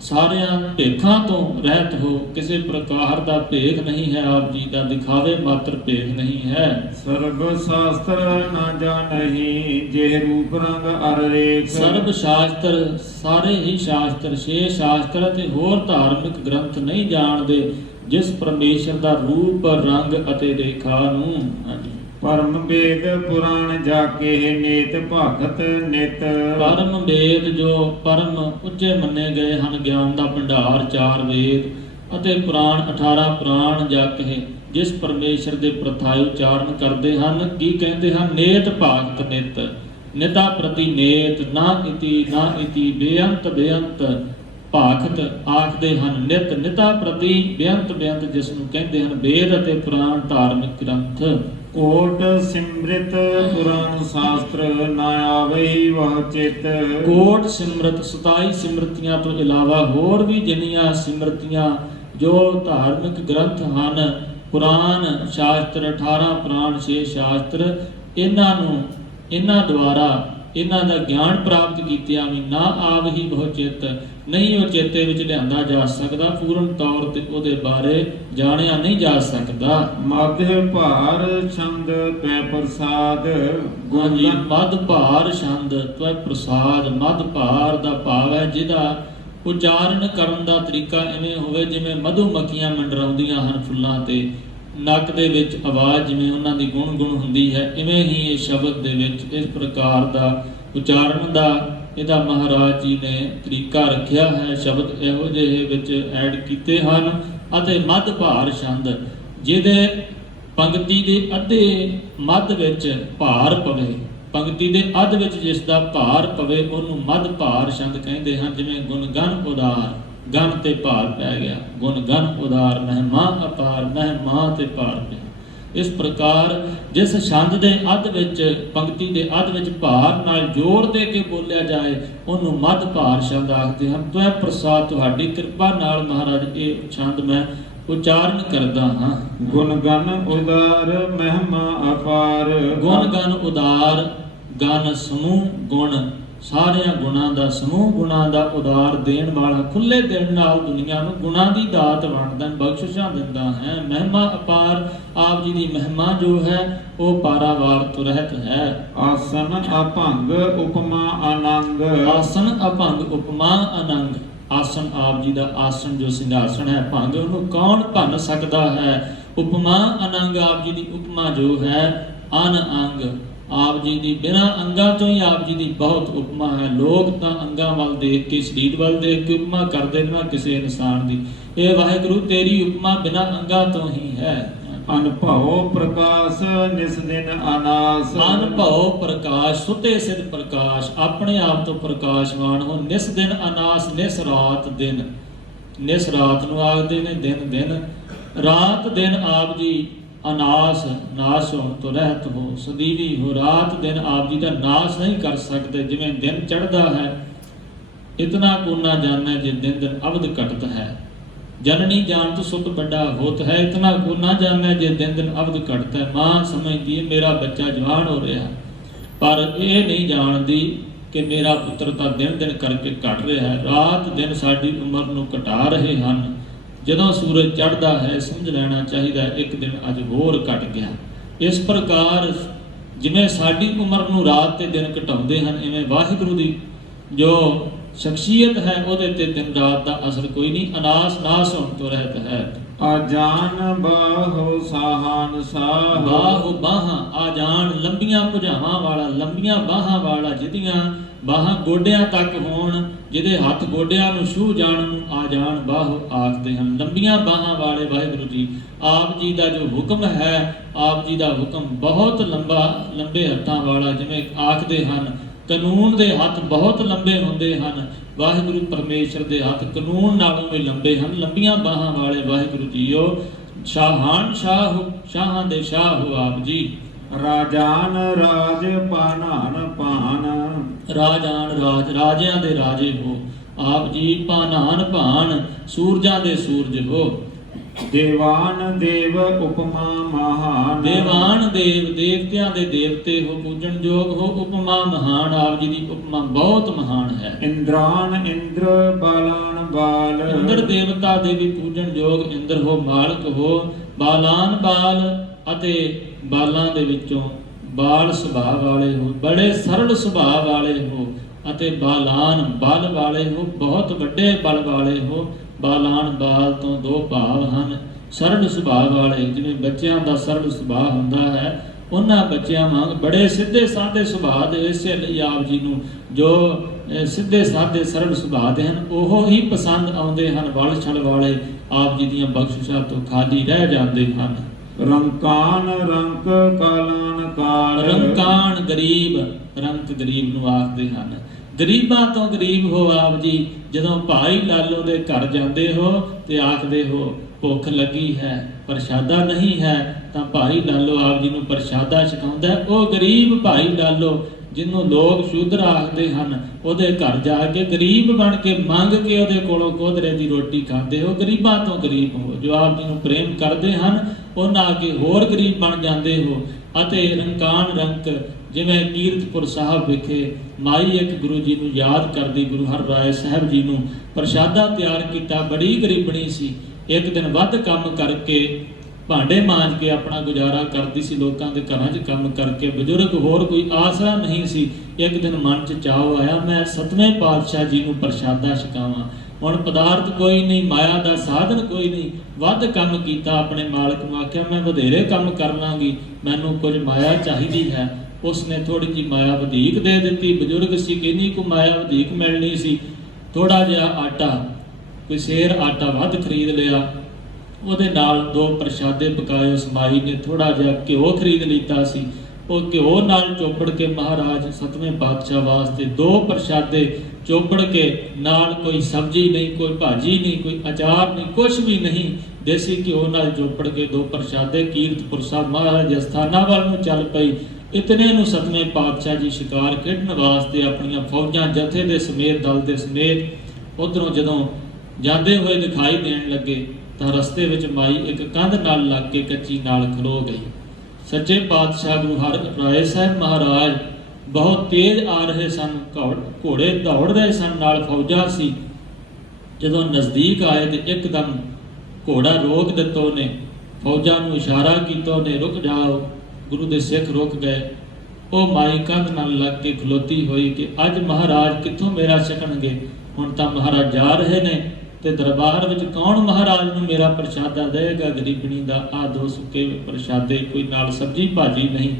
ਸਾਰਿਆਂ ਭੇਖਾਂ ਤੋਂ ਰਹਿਤ ਹੋ। ਕਿਸੇ ਪ੍ਰਕਾਰ ਦਾ ਭੇਖ ਨਹੀਂ ਹੈ ਆਪ ਜੀ ਦਾ, ਦਿਖਾਵੇ ਮਾਤਰ ਭੇਖ ਨਹੀਂ ਹੈ। ਸਰਬ ਸ਼ਾਸਤਰ ਨਾ ਜਾਣਹੀ ਜੇ ਰੂਪ ਰੰਗ ਅਰ ਰੇਖ। ਸਰਬ ਸ਼ਾਸਤਰ ਸਾਰੇ ਹੀ ਸ਼ਾਸਤਰ, ਛੇ ਸ਼ਾਸਤਰ ਤੇ ਹੋਰ ਧਾਰਮਿਕ ਗ੍ਰੰਥ ਨਹੀਂ ਜਾਣਦੇ ਜਿਸ ਪਰਮੇਸ਼ਰ ਦਾ ਰੂਪ ਰੰਗ ਅਤੇ ਰੇਖਾ ਨੂੰ। ਹਾਂਜੀ, ਪਰਮ ਵੇਦ ਪੁਰਾਣ ਜਾਕੇ ਨੇਤ ਭਗਤ ਨਿਤ। ਪਰਮ ਵੇਦ ਜੋ ਪਰਮ ਉੱਚੇ ਮੰਨੇ ਗਏ ਹਨ, ਗਿਆਨ ਦਾ ਭੰਡਾਰ, ਚਾਰ ਵੇਦ ਅਤੇ ਪੁਰਾਣ 18 ਪੁਰਾਣ ਜਾਕੇ ਜਿਸ ਪਰਮੇਸ਼ਰ ਦੇ ਪ੍ਰਥਾਏ ਉਚਾਰਨ ਕਰਦੇ ਹਨ। ਕੀ ਕਹਿੰਦੇ ਹਨ? ਨੇਤ ਭਗਤ ਨਿਤ, ਨਿਤਾ ਪ੍ਰਤੀ ਨੇਤ, ਨਾ ਇਤੀ ਬੇਅੰਤ ਬੇਅੰਤ ਭਾਖਤ ਆਖਦੇ ਹਨ। ਨਿਤ ਨਿਤਾ ਪ੍ਰਤੀ ਬੇਅੰਤ ਬੇਅੰਤ ਜਿਸ ਨੂੰ ਕਹਿੰਦੇ ਹਨ ਵੇਦ ਅਤੇ ਪੁਰਾਣ ਧਾਰਮਿਕ ਗ੍ਰੰਥ। ਕੋਟ ਸਿਮ੍ਰਿਤ ਪੁਰਾਣ ਸ਼ਾਸਤਰ ਨਾ ਆਵਈ ਵਹ ਚਿਤ। ਕੋਟ ਸਿਮਰਤ 27 ਸਿਮਰਤੀਆਂ ਤੋਂ ਇਲਾਵਾ ਹੋਰ ਵੀ ਜਿੰਨੀਆਂ ਸਿਮਰਤੀਆਂ ਜੋ ਧਾਰਮਿਕ ਗ੍ਰੰਥ ਹਨ, ਪੁਰਾਣ ਸ਼ਾਸਤਰ 18 ਪੁਰਾਣ 6 ਸ਼ਾਸਤਰ, ਇਹਨਾਂ ਦੁਆਰਾ ਇਹਨਾਂ ਦਾ ਗਿਆਨ ਪ੍ਰਾਪਤ ਕੀਤਿਆਂ ਵੀ ਨਾ ਆਵਹੀ ਬਹੁ ਚਿੱਤ, ਨਹੀਂ ਉਹ ਚੇਤੇ ਵਿੱਚ ਲਿਆਂਦਾ ਜਾ ਸਕਦਾ, ਪੂਰਨ ਤੌਰ ਤੇ ਉਹਦੇ ਬਾਰੇ ਜਾਣਿਆ ਨਹੀਂ ਜਾ ਸਕਦਾ। ਮਧਿ ਭਾਰ ਛੰਦ ਤੈ ਪ੍ਰਸਾਦ ਹਾਂਜੀ, ਮਦ ਭਾਰ ਛੰਦ ਤੈ ਪ੍ਰਸਾਦ। ਮਦ ਭਾਰ ਦਾ ਭਾਵ ਹੈ ਜਿਹਦਾ ਉਚਾਰਨ ਕਰਨ ਦਾ ਤਰੀਕਾ ਇਵੇਂ ਹੋਵੇ ਜਿਵੇਂ ਮਧੂ ਮੱਖੀਆਂ ਮੰਡਰਾਉਂਦੀਆਂ ਹਨ ਫੁੱਲਾਂ ਤੇ, ਨੱਕ ਦੇ ਵਿੱਚ ਆਵਾਜ਼ ਜਿਵੇਂ ਉਹਨਾਂ ਦੀ ਗੁਣ ਹੁੰਦੀ ਹੈ, ਇਵੇਂ ਹੀ ਇਹ ਸ਼ਬਦ ਦੇ ਵਿੱਚ ਇਸ ਪ੍ਰਕਾਰ ਦਾ ਉਚਾਰਨ ਦਾ ਇਹਦਾ ਮਹਾਰਾਜ ਜੀ ਨੇ ਤਰੀਕਾ ਰੱਖਿਆ ਹੈ। ਸ਼ਬਦ ਇਹੋ ਜਿਹੇ ਵਿੱਚ ਐਡ ਕੀਤੇ ਹਨ। ਅਤੇ ਮੱਧ ਭਾਰ ਛੰਦ, ਜਿਹਦੇ ਪੰਕਤੀ ਦੇ ਅੱਧੇ ਮੱਧ ਵਿੱਚ ਭਾਰ ਪਵੇ, ਪੰਕਤੀ ਦੇ ਅੱਧ ਵਿੱਚ ਜਿਸ ਦਾ ਭਾਰ ਪਵੇ ਉਹਨੂੰ ਮੱਧ ਭਾਰ ਛੰਦ ਕਹਿੰਦੇ ਹਨ। ਜਿਵੇਂ ਗੁਣ ਗਨ ਉਦਾਰ, ਗਨ ਤੇ ਭਾਰ ਪੈ ਗਿਆ, ਗੁਣ ਗਨ ਉਦਾਰ, ਮਹਿਮਾ ਅਪਾਰ, ਮਹਿਮਾ ਤੇ ਭਾਰ ਪਿਆ। ਇਸ ਪ੍ਰਕਾਰ ਜਿਸ ਛੰਦ ਦੇ ਅੱਧ ਵਿੱਚ, ਪੰਕਤੀ ਦੇ ਅੱਧ ਵਿੱਚ ਭਾਰ ਨਾਲ ਜੋੜ ਦੇ ਕੇ ਬੋਲਿਆ ਜਾਏ ਉਹਨੂੰ ਮੱਧ ਭਾਰ ਸ਼ਬਦ ਆਖਦੇ ਹਨ। ਤਵੈ ਪ੍ਰਸਾਦ, ਤੁਹਾਡੀ ਕਿਰਪਾ ਨਾਲ ਮਹਾਰਾਜ ਇਹ ਛੰਦ ਮੈਂ ਉਚਾਰਨ ਕਰਦਾ ਹਾਂ। ਗੁਣ ਗਨ ਉਦਾਰ, ਮਹਿਮਾ ਅਪਾਰ। ਗੁਣ ਗਨ ਉਦਾਰ, ਗਨ ਸਮੂਹ ਗੁਣ, ਸਾਰਿਆਂ ਗੁਣਾਂ ਦਾ ਸਮੂਹ, ਗੁਣਾਂ ਦਾ ਉਦਾਰ ਦੇਣ ਵਾਲਾ, ਖੁੱਲੇ ਦਿਲ ਨਾਲ ਦੁਨੀਆ ਨੂੰ ਗੁਣਾਂ ਦੀ ਦਾਤ ਵੰਡਦਾ, ਬਖਸ਼ਿਸ਼ਾਂ ਦਿੰਦਾ ਹੈ। ਮਹਿਮਾ ਅਪਾਰ, ਆਪ ਜੀ ਦੀ ਮਹਿਮਾ ਜੋ ਹੈ ਉਹ ਪਾਰਾਵਾਰ ਤੋਂ ਰਹਿਤ ਹੈ। ਆਸਨ ਅਭੰਗ ਉਪਮਾ ਆਨੰਦ। ਆਸਨ ਅਭੰਗ ਉਪਮਾ ਆਨੰਦ। ਆਸਨ ਆਪ ਜੀ ਦਾ ਆਸਨ ਜੋ ਸਿੰਘਾਸਣ ਹੈ, ਭੰਗ ਉਹਨੂੰ ਕੌਣ ਭੰਨ ਸਕਦਾ ਹੈ। ਉਪਮਾ ਅਨੰਗ, ਆਪ ਜੀ ਦੀ ਉਪਮਾ ਜੋ ਹੈ ਅਨ ਅੰਗ, ਆਪ ਜੀ ਦੀ ਬਿਨਾਂ ਅੰਗਾਂ ਤੋਂ ਹੀ ਆਪ ਜੀ ਦੀ ਬਹੁਤ ਉਪਮਾ ਹੈ। ਲੋਕ ਤਾਂ ਅੰਗਾਂ ਵੱਲ ਦੇਖ ਕੇ, ਸਰੀਰ ਵੱਲ ਦੇਖ ਕੇ ਉਪਮਾ ਕਰਦੇ ਨਾ ਕਿਸੇ ਇਨਸਾਨ ਦੀ। ਇਹ ਵਾਹਿਗੁਰੂ ਤੇਰੀ ਉਪਮਾ ਬਿਨਾਂ ਅੰਗਾਂ ਤੋਂ ਹੀ ਹੈ। ਅਨਭਉ ਪ੍ਰਕਾਸ਼ ਨਿਸ ਦਿਨ ਅਨਾਸ। ਅਨਭਉ ਪ੍ਰਕਾਸ਼, ਸੁਤੇ ਸਿਧ ਪ੍ਰਕਾਸ਼, ਆਪਣੇ ਆਪ ਤੋਂ ਪ੍ਰਕਾਸ਼ਵਾਨ ਹੋ। ਨਿਸ ਦਿਨ ਅਨਾਸ, ਨਿਸ ਰਾਤ ਦਿਨ, ਨਿਸ ਰਾਤ ਨੂੰ ਆਖਦੇ ਨੇ, ਦਿਨ ਦਿਨ, ਰਾਤ ਦਿਨ ਆਪ ਜੀ ਅਨਾਸ, ਨਾਸ ਹੋਣ ਤੋਂ ਰਹਿਤ ਹੋ, ਸਦੀਵੀ ਹੋ। ਰਾਤ ਦਿਨ ਆਪ ਜੀ ਦਾ ਨਾਸ ਨਹੀਂ ਕਰ ਸਕਦੇ। ਜਿਵੇਂ ਦਿਨ ਚੜ੍ਹਦਾ ਹੈ, ਇਤਨਾ ਕੋ ਨਾ ਜਾਣੈ ਜੇ ਦਿਨ ਦਿਨ ਅਵਧ ਘਟਤ ਹੈ। ਜਨਨੀ ਜਾਣਤ ਸੁਤ ਵੱਡਾ ਹੋਤ ਹੈ, ਇਤਨਾ ਕੋ ਨਾ ਜਾਣੈ ਜੇ ਦਿਨ ਦਿਨ ਅਵਧ ਘਟਤ ਹੈ। ਮਾਂ ਸਮਝਦੀ ਹੈ ਮੇਰਾ ਬੱਚਾ ਜਵਾਨ ਹੋ ਰਿਹਾ, ਪਰ ਇਹ ਨਹੀਂ ਜਾਣਦੀ ਕਿ ਮੇਰਾ ਪੁੱਤਰ ਤਾਂ ਦਿਨ ਦਿਨ ਕਰਕੇ ਘਟ ਰਿਹਾ ਹੈ। ਰਾਤ ਦਿਨ ਸਾਡੀ ਉਮਰ ਨੂੰ ਘਟਾ ਰਹੇ ਹਨ। ਜਦੋਂ ਸੂਰਜ ਚੜ੍ਹਦਾ ਹੈ ਸਮਝ ਲੈਣਾ ਚਾਹੀਦਾ ਇੱਕ ਦਿਨ ਅੱਜ ਹੋਰ ਘਟ ਗਿਆ। ਇਸ ਪ੍ਰਕਾਰ ਜਿਵੇਂ ਸਾਡੀ ਉਮਰ ਨੂੰ ਰਾਤ ਤੇ ਦਿਨ ਘਟਾਉਂਦੇ ਹਨ, ਇਵੇਂ ਵਾਹਿਗੁਰੂ ਦੀ ਜੋ ਸ਼ਖਸੀਅਤ ਹੈ ਉਹਦੇ ਤੇ ਦਿਨ ਰਾਤ ਦਾ ਅਸਰ ਕੋਈ ਨਹੀਂ। ਅਨਾਸ ਨਾਸ ਹੋਣ ਤੋਂ ਰਹਿਤ ਹੈ। ਆਜਾਨ ਬਾਹੋ ਸਾਹਾਨ ਸਾਹ। ਬਾਹੋ ਬਾਹਾਂ, ਆਜਾਨ ਲੰਬੀਆਂ ਭੁਜਾਵਾਂ ਵਾਲਾ, ਲੰਬੀਆਂ ਬਾਹਾਂ ਵਾਲਾ, ਜਿਹਦੀਆਂ ਬਾਹਾਂ ਗੋਡਿਆਂ ਤੱਕ ਹੋਣ, ਜਿਹਦੇ ਹੱਥ ਗੋਡਿਆਂ ਨੂੰ ਛੂਹ ਜਾਣ ਨੂੰ ਆਜਾਨ ਬਾਹੋ ਆਖਦੇ ਹਨ। ਲੰਬੀਆਂ ਬਾਹਾਂ ਵਾਲੇ ਵਾਹਿਗੁਰੂ ਜੀ, ਆਪ ਜੀ ਦਾ ਜੋ ਹੁਕਮ ਹੈ, ਆਪ ਜੀ ਦਾ ਹੁਕਮ ਬਹੁਤ ਲੰਬੇ ਹੱਥਾਂ ਵਾਲਾ, ਜਿਵੇਂ ਆਖਦੇ ਹਨ ਕਾਨੂੰਨ ਦੇ ਹੱਥ ਬਹੁਤ ਲੰਬੇ ਹੁੰਦੇ ਹਨ, ਵਾਹਿਗੁਰੂ ਪਰਮੇਸ਼ਰ ਦੇ ਹੱਥ ਕਾਨੂੰਨ ਨਾਲੋਂ ਵੀ ਲੰਬੇ ਹਨ। ਲੰਬੀਆਂ ਬਾਹਾਂ ਵਾਲੇ ਵਾਹਿਗੁਰੂ ਜੀਓ, ਸ਼ਾਹਾਨ ਸ਼ਾਹ, ਸ਼ਾਹਾਂ ਦੇ ਸ਼ਾਹ ਹੋ ਆਪ ਜੀ। ਰਾਜਾਨ ਰਾਜ ਪਾਨਾਨ ਪਾਨ। ਰਾਜਾਨ ਰਾਜ, ਰਾਜਿਆਂ ਦੇ ਰਾਜੇ ਹੋ ਆਪ ਜੀ। ਪਾਨਾਨ ਭਾਨ, ਸੂਰਜਾਂ ਦੇ ਸੂਰਜ ਹੋ। ਦੇਵਾਨ ਦੇਵ ਉਪਮਾ ਮਹਾਨ। ਦੇਵਾਨ ਦੇਵ, ਦੇਵਤਿਆਂ ਦੇ ਦੇਵਤੇ ਹੋ, ਪੂਜਣ ਯੋਗ ਹੋ। ਉਪਮਾ ਮਹਾਨ, ਆਪ ਜੀ ਦੀ ਉਪਮਾ ਬਹੁਤ ਮਹਾਨ ਹੈ। ਇੰਦਰਾਨ ਇੰਦਰ ਬਾਲਾਨ ਬਾਲ। ਇੰਦਰ ਦੇਵਤਾ ਦੇ ਵੀ ਪੂਜਣ ਯੋਗ ਇੰਦਰ ਹੋ, ਮਾਲਕ ਹੋ। ਬਾਲਾਨ ਬਾਲ, ਅਤੇ ਬਾਲਾਂ ਦੇ ਵਿੱਚੋਂ ਬਾਲ ਸੁਭਾਅ ਵਾਲੇ ਹੋ, ਬੜੇ ਸਰਲ ਸੁਭਾਅ ਵਾਲੇ ਹੋ। ਅਤੇ ਬਾਲਾਨ ਬਲ ਵਾਲੇ ਹੋ, ਬਹੁਤ ਵੱਡੇ ਬਲ ਵਾਲੇ ਹੋ। ਬਾਲਾਨ ਬਾਲ ਤੋਂ ਦੋ ਭਾਵ ਹਨ, ਸਰਲ ਸੁਭਾਅ ਵਾਲੇ, ਜਿਵੇਂ ਬੱਚਿਆਂ ਦਾ ਸਰਲ ਸੁਭਾਅ ਹੁੰਦਾ ਹੈ, ਉਹਨਾਂ ਬੱਚਿਆਂ ਵਾਂਗ ਬੜੇ ਸਿੱਧੇ ਸਾਧੇ ਸੁਭਾਅ ਦੇ। ਇਸੇ ਲਈ ਆਪ ਜੀ ਨੂੰ ਜੋ ਸਿੱਧੇ ਸਾਧੇ ਸਰਲ ਸੁਭਾਅ ਦੇ ਹਨ ਉਹ ਹੀ ਪਸੰਦ ਆਉਂਦੇ ਹਨ। ਵਲ ਛਲ ਵਾਲੇ ਆਪ ਜੀ ਦੀਆਂ ਬਖਸ਼ਿਸ਼ਾਂ ਤੋਂ ਖਾਲੀ ਰਹਿ ਜਾਂਦੇ ਹਨ। ਰੰਕਾਨ ਰੰਕ ਕਾਲਾਨ ਕਾਲ। ਰੰਕਾਨ ਗਰੀਬ, ਰੰਕ ਗਰੀਬ ਨੂੰ ਆਖਦੇ ਹਨ। ਗਰੀਬਾਂ ਤੋਂ ਗਰੀਬ ਹੋ ਆਪ ਜੀ। ਜਦੋਂ ਭਾਈ ਲਾਲੋ ਦੇ ਘਰ ਜਾਂਦੇ ਹੋ ਤੇ ਆਖਦੇ ਹੋ ਭੁੱਖ ਲੱਗੀ ਹੈ, ਪ੍ਰਸ਼ਾਦਾ ਨਹੀਂ ਹੈ, ਤਾਂ ਭਾਈ ਲਾਲੋ ਆਪ ਜੀ ਨੂੰ ਪ੍ਰਸ਼ਾਦਾ ਛਕਾਉਂਦਾ। ਉਹ ਗਰੀਬ ਭਾਈ ਲਾਲੋ ਜਿਹਨੂੰ ਲੋਕ ਸ਼ੂਦਰ ਆਖਦੇ ਹਨ, ਉਹਦੇ ਘਰ ਜਾ ਕੇ ਗਰੀਬ ਬਣ ਕੇ ਮੰਗ ਕੇ ਉਹਦੇ ਕੋਲੋਂ ਕੋਧਰੇ ਦੀ ਰੋਟੀ ਖਾਂਦੇ ਹੋ, ਗਰੀਬਾਂ ਤੋਂ ਗਰੀਬ ਹੋ। ਜੋ ਆਪ ਜੀ ਨੂੰ ਪ੍ਰੇਮ ਕਰਦੇ ਹਨ ਉਹਨਾਂ ਅੱਗੇ ਹੋਰ ਗਰੀਬ ਬਣ ਜਾਂਦੇ ਹੋ। ਅਤੇ ਰੰਕਾਣ ਰੰਕ, ਜਿਵੇਂ ਕੀਰਤਪੁਰ ਸਾਹਿਬ ਵਿਖੇ ਮਾਈ ਇੱਕ ਗੁਰੂ ਜੀ ਨੂੰ ਯਾਦ ਕਰਦੀ ਗੁਰੂ ਹਰਿਰਾਏ ਸਾਹਿਬ ਜੀ ਨੂੰ ਪ੍ਰਸ਼ਾਦਾ ਤਿਆਰ ਕੀਤਾ। ਬੜੀ ਗਰੀਬਣੀ ਸੀ, ਇੱਕ ਦਿਨ ਵੱਧ ਕੰਮ ਕਰਕੇ ਭਾਂਡੇ ਮਾਂਜ ਕੇ ਆਪਣਾ ਗੁਜ਼ਾਰਾ ਕਰਦੀ ਸੀ, ਲੋਕਾਂ ਦੇ ਘਰਾਂ 'ਚ ਕੰਮ ਕਰਕੇ। ਬਜ਼ੁਰਗ ਹੋਰ ਕੋਈ ਆਸਰਾ ਨਹੀਂ ਸੀ। ਇੱਕ ਦਿਨ ਮਨ 'ਚ ਚਾਅ ਆਇਆ, ਮੈਂ ਸਤਵੇਂ ਪਾਤਸ਼ਾਹ ਜੀ ਨੂੰ ਪ੍ਰਸ਼ਾਦਾ ਛਕਾਵਾਂ। ਹੁਣ ਪਦਾਰਥ ਕੋਈ ਨਹੀਂ, ਮਾਇਆ ਦਾ ਸਾਧਨ ਕੋਈ ਨਹੀਂ, ਵੱਧ ਕੰਮ ਕੀਤਾ। ਆਪਣੇ ਮਾਲਕ ਨੂੰ ਆਖਿਆ ਮੈਂ ਵਧੇਰੇ ਕੰਮ ਕਰ ਲਾਂਗੀ, ਮੈਨੂੰ ਕੁਝ ਮਾਇਆ ਚਾਹੀਦੀ ਹੈ। ਉਸਨੇ ਥੋੜੀ ਜਿਹੀ ਮਾਇਆ ਵਧੇਕ ਦੇ ਦਿੱਤੀ। ਬਜ਼ੁਰਗ ਸੀ, ਕਿੰਨੀ ਕੁ ਮਾਇਆ ਵਧੇਕ ਮਿਲਣੀ ਸੀ। ਥੋੜਾ ਜਿਹਾ ਆਟਾ, ਕੋਈ ਸੇਰ ਆਟਾ ਵੱਧ ਖਰੀਦ ਲਿਆ, ਉਹਦੇ ਨਾਲ 2 ਪ੍ਰਸ਼ਾਦੇ ਪਕਾਏ। ਉਸ ਮਾਈ ਨੇ ਥੋੜਾ ਜਿਹਾ ਘਿਓ ਖਰੀਦ ਲਿੱਤਾ ਸੀ, ਉਹ ਘਿਓ ਨਾਲ ਚੋਪੜ ਕੇ ਮਹਾਰਾਜ ਸਤਵੇਂ ਪਾਤਸ਼ਾਹ ਵਾਸਤੇ 2 ਪ੍ਰਸ਼ਾਦੇ ਚੋਪੜ ਕੇ, ਨਾਲ ਕੋਈ ਸਬਜ਼ੀ ਨਹੀਂ, ਕੋਈ ਭਾਜੀ ਨਹੀਂ, ਕੋਈ ਅਚਾਰ ਨਹੀਂ, ਕੁਛ ਵੀ ਨਹੀਂ, ਦੇਸੀ ਘਿਓ ਨਾਲ ਚੋਪੜ ਕੇ 2 ਪ੍ਰਸ਼ਾਦੇ ਕੀਰਤਪੁਰ ਸਾਹਿਬ ਮਹਾਰਾਜ ਅਸਥਾਨਾਂ ਵੱਲ ਨੂੰ ਚੱਲ ਪਈ। ਇਤਨੇ ਨੂੰ ਸਤਵੇਂ ਪਾਤਸ਼ਾਹ ਜੀ ਸ਼ਿਕਾਰ ਖੇਡਣ ਵਾਸਤੇ ਆਪਣੀਆਂ ਫੌਜਾਂ ਜਥੇ ਦੇ ਸਮੇਤ, ਦਲ ਦੇ ਸਮੇਤ ਉਧਰੋਂ ਜਦੋਂ ਜਾਂਦੇ ਹੋਏ ਦਿਖਾਈ ਦੇਣ ਲੱਗੇ ਤਾਂ ਰਸਤੇ ਵਿੱਚ ਮਾਈ ਇੱਕ ਕੰਧ ਨਾਲ ਲੱਗ ਕੇ ਕੱਚੀ ਨਾਲ ਖਲੋ ਗਈ। ਸੱਚੇ ਪਾਤਸ਼ਾਹ ਗੁਰੂ ਹਰਿਰਾਏ ਸਾਹਿਬ ਮਹਾਰਾਜ ਬਹੁਤ ਤੇਜ਼ ਆ ਰਹੇ ਸਨ, ਘੋੜੇ ਦੌੜ ਰਹੇ ਸਨ, ਨਾਲ ਫੌਜਾਂ ਸੀ। ਜਦੋਂ ਨਜ਼ਦੀਕ ਆਏ ਤੇ ਇੱਕਦਮ ਘੋੜਾ ਰੋਕ ਦਿੱਤਾ ਉਹਨੇ, ਫੌਜਾਂ ਨੂੰ ਇਸ਼ਾਰਾ ਕੀਤਾ ਉਹਨੇ, ਰੁਕ ਜਾਓ। ਗੁਰੂ ਦੇ ਸਿੱਖ ਰੁਕ ਗਏ। ਉਹ ਮਾਈ ਕੰਧ ਨਾਲ ਲੱਗ ਕੇ ਖਲੋਤੀ ਹੋਈ ਕਿ ਅੱਜ ਮਹਾਰਾਜ ਕਿੱਥੋਂ ਮੇਰਾ ਛਕਣਗੇ। ਹੁਣ ਤਾਂ ਮਹਾਰਾਜ ਜਾ ਰਹੇ ਨੇ ਤੇ ਦਰਬਾਰ ਵਿੱਚ ਕੌਣ ਮਹਾਰਾਜ ਨੂੰ ਮੇਰਾ ਪ੍ਰਸ਼ਾਦਾ ਦੇਵੇਗਾ। ਗਰੀਬਣੀ ਦਾ ਆਹ 2 ਸੁੱਕੇ ਪ੍ਰਸ਼ਾਦੇ, ਕੋਈ ਨਾਲ ਸਬਜ਼ੀ ਭਾਜੀ ਨਹੀਂ।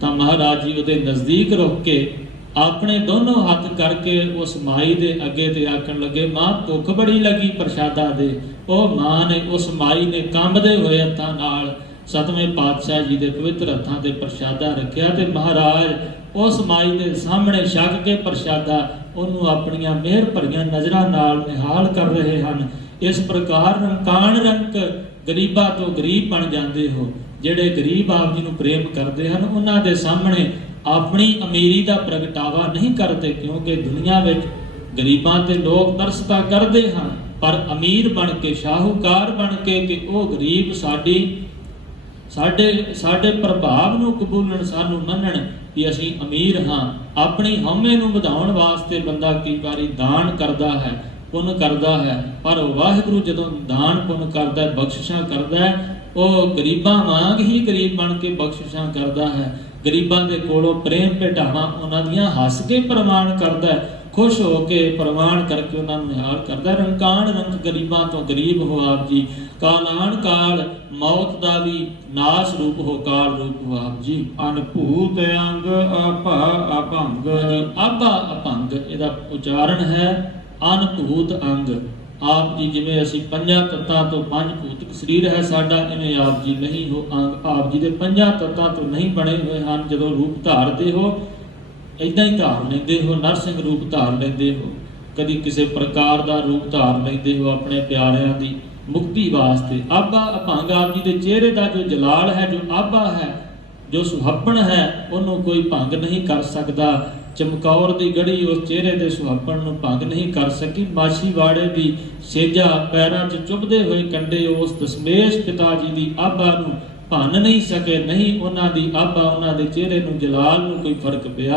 ਤਾਂ ਮਹਾਰਾਜ ਜੀ ਉਹਦੇ ਨਜ਼ਦੀਕ ਰੁਕ ਕੇ ਆਪਣੇ ਦੋਨੋਂ ਹੱਥ ਕਰਕੇ ਉਸ ਮਾਈ ਦੇ ਅੱਗੇ ਤੇ ਆਖਣ ਲੱਗੇ, ਮਾਂ ਭੁੱਖ ਬੜੀ ਲੱਗੀ, ਪ੍ਰਸ਼ਾਦਾ ਦੇ। ਉਹ ਮਾਂ ਨੇ, ਉਸ ਮਾਈ ਨੇ ਕੰਬਦੇ ਹੋਏ ਹੱਥਾਂ ਨਾਲ ਸਤਵੇਂ ਪਾਤਸ਼ਾਹ ਜੀ ਦੇ ਪਵਿੱਤਰ ਹੱਥਾਂ ਤੇ ਪ੍ਰਸ਼ਾਦਾ ਰੱਖਿਆ ਤੇ ਮਹਾਰਾਜ ਉਸ ਮਾਈ ਦੇ ਸਾਹਮਣੇ ਛਕ ਕੇ ਪ੍ਰਸ਼ਾਦਾ ਉਹਨੂੰ ਆਪਣੀਆਂ ਮਿਹਰ ਭਰੀਆਂ ਨਜ਼ਰਾਂ ਨਾਲ ਨਿਹਾਲ ਕਰ ਰਹੇ ਹਨ। ਇਸ ਪ੍ਰਕਾਰ ਰੰਕਾਣ ਰੰਕ ਗਰੀਬਾਂ ਤੋਂ ਗਰੀਬ ਬਣ ਜਾਂਦੇ ਹੋ। ਜਿਹੜੇ ਗਰੀਬ ਆਪ ਜੀ ਨੂੰ ਪ੍ਰੇਮ ਕਰਦੇ ਹਨ ਉਹਨਾਂ ਦੇ ਸਾਹਮਣੇ ਆਪਣੀ ਅਮੀਰੀ ਦਾ ਪ੍ਰਗਟਾਵਾ ਨਹੀਂ ਕਰਦੇ, ਕਿਉਂਕਿ ਦੁਨੀਆ ਵਿੱਚ ਗਰੀਬਾਂ ਤੇ ਲੋਕ ਤਰਸ ਤਾਂ ਕਰਦੇ ਹਨ, ਪਰ ਅਮੀਰ ਬਣ ਕੇ, ਸ਼ਾਹੂਕਾਰ ਬਣ ਕੇ ਕਿ ਉਹ ਗਰੀਬ ਸਾਡੇ ਪ੍ਰਭਾਵ ਨੂੰ ਕਬੂਲਣ, ਸਾਨੂੰ ਮੰਨਣ ਕਿ ਅਸੀਂ ਅਮੀਰ ਹਾਂ। ਆਪਣੀ ਹਉਮੈ ਨੂੰ ਵਧਾਉਣ ਵਾਸਤੇ ਬੰਦਾ ਕਈ ਵਾਰੀ ਦਾਨ ਕਰਦਾ ਹੈ, ਪੁੰਨ ਕਰਦਾ ਹੈ, ਪਰ ਵਾਹਿਗੁਰੂ ਜਦੋਂ ਦਾਨ ਪੁੰਨ ਕਰਦਾ ਹੈ, ਬਖਸ਼ਿਸ਼ਾਂ ਕਰਦਾ ਹੈ, ਉਹ ਗਰੀਬਾਂ ਵਾਂਗ ਹੀ ਗਰੀਬ ਬਣ ਕੇ ਬਖਸ਼ਿਸ਼ਾਂ ਕਰਦਾ ਹੈ। ਗਰੀਬਾਂ ਦੇ ਕੋਲੋਂ ਪ੍ਰੇਮ ਭੇਟਾਵਾਂ ਉਹਨਾਂ ਦੀਆਂ ਹੱਸ ਕੇ ਪ੍ਰਵਾਨ ਕਰਦਾ ਹੈ, ਖੁਸ਼ ਹੋ ਕੇ ਪ੍ਰਵਾਨ ਕਰਕੇ ਉਹਨਾਂ ਨੂੰ ਨਿਹਾਲ ਕਰਦਾ। ਰੰਕਾਣ ਰੰਕ ਗਰੀਬਾਂ ਤੋਂ ਗਰੀਬ ਹੋ ਆਪ ਜੀ, ਕਾਲਾਨ ਕਾਲ ਮੌਤ ਦਾ ਵੀ ਨਾਸ ਰੂਪ ਹੋ, ਕਾਲ ਰੂਪ ਹੋ ਆਪ ਜੀ। ਅਨਭੂਤ ਅੰਗ ਆਪਾ ਅਭੰਗ, ਆਭਾ ਅਭੰਗ ਇਹਦਾ ਉਚਾਰਨ ਹੈ ਅਨਭੂਤ ਅੰਗ। ਆਪ ਜੀ ਜਿਵੇਂ ਅਸੀਂ 5 ਤੱਤਾਂ ਤੋਂ 5 ਭੂਤਿਕ ਸਰੀਰ ਹੈ ਸਾਡਾ, ਇਵੇਂ ਆਪ ਜੀ ਨਹੀਂ ਹੋ ਅੰਗ। ਆਪ ਜੀ ਦੇ 5 ਤੱਤਾਂ ਤੋਂ ਨਹੀਂ ਬਣੇ ਹੋਏ ਹਨ। ਜਦੋਂ ਰੂਪ ਧਾਰਦੇ ਹੋ ਇਦਾਂ ਹੀ ਧਾਰ ਲੈਂਦੇ ਹੋ, ਨਰਸਿੰਘ ਰੂਪ ਧਾਰ ਲੈਂਦੇ ਹੋ, ਕਦੀ ਕਿਸੇ ਪ੍ਰਕਾਰ ਦਾ ਰੂਪ ਧਾਰ ਲੈਂਦੇ ਹੋ ਆਪਣੇ ਪਿਆਰਿਆਂ ਦੀ ਮੁਕਤੀ ਵਾਸਤੇ। ਆਭਾ ਅਭੰਗ ਆਪ ਜੀ ਦੇ ਚਿਹਰੇ ਦਾ ਜੋ ਜਲਾਲ ਹੈ, ਜੋ ਆਭਾ ਹੈ, ਜੋ ਸੁਹੱਪਣ ਹੈ, ਉਹਨੂੰ ਕੋਈ ਭੰਗ ਨਹੀਂ ਕਰ ਸਕਦਾ। ਚਮਕੌਰ ਦੀ ਗੜੀ ਉਸ ਚਿਹਰੇ ਦੇ ਸੁਹੱਪਣ ਨੂੰ ਭੰਗ ਨਹੀਂ ਕਰ ਸਕੀ। ਮਾਛੀਵਾੜੇ ਦੀ ਸੇਜਾ, ਪੈਰਾਂ 'ਚ ਚੁੱਭਦੇ ਹੋਏ ਕੰਡੇ ਉਸ ਦਸ਼ਮੇਸ਼ ਪਿਤਾ ਜੀ ਦੀ ਆਭਾ ਨੂੰ ਭੰਨ ਨਹੀਂ ਸਕੇ। ਨਹੀਂ ਉਹਨਾਂ ਦੀ ਆਭਾ, ਉਹਨਾਂ ਦੇ ਚਿਹਰੇ ਨੂੰ, ਜਲਾਲ ਨੂੰ ਕੋਈ ਫਰਕ ਪਿਆ।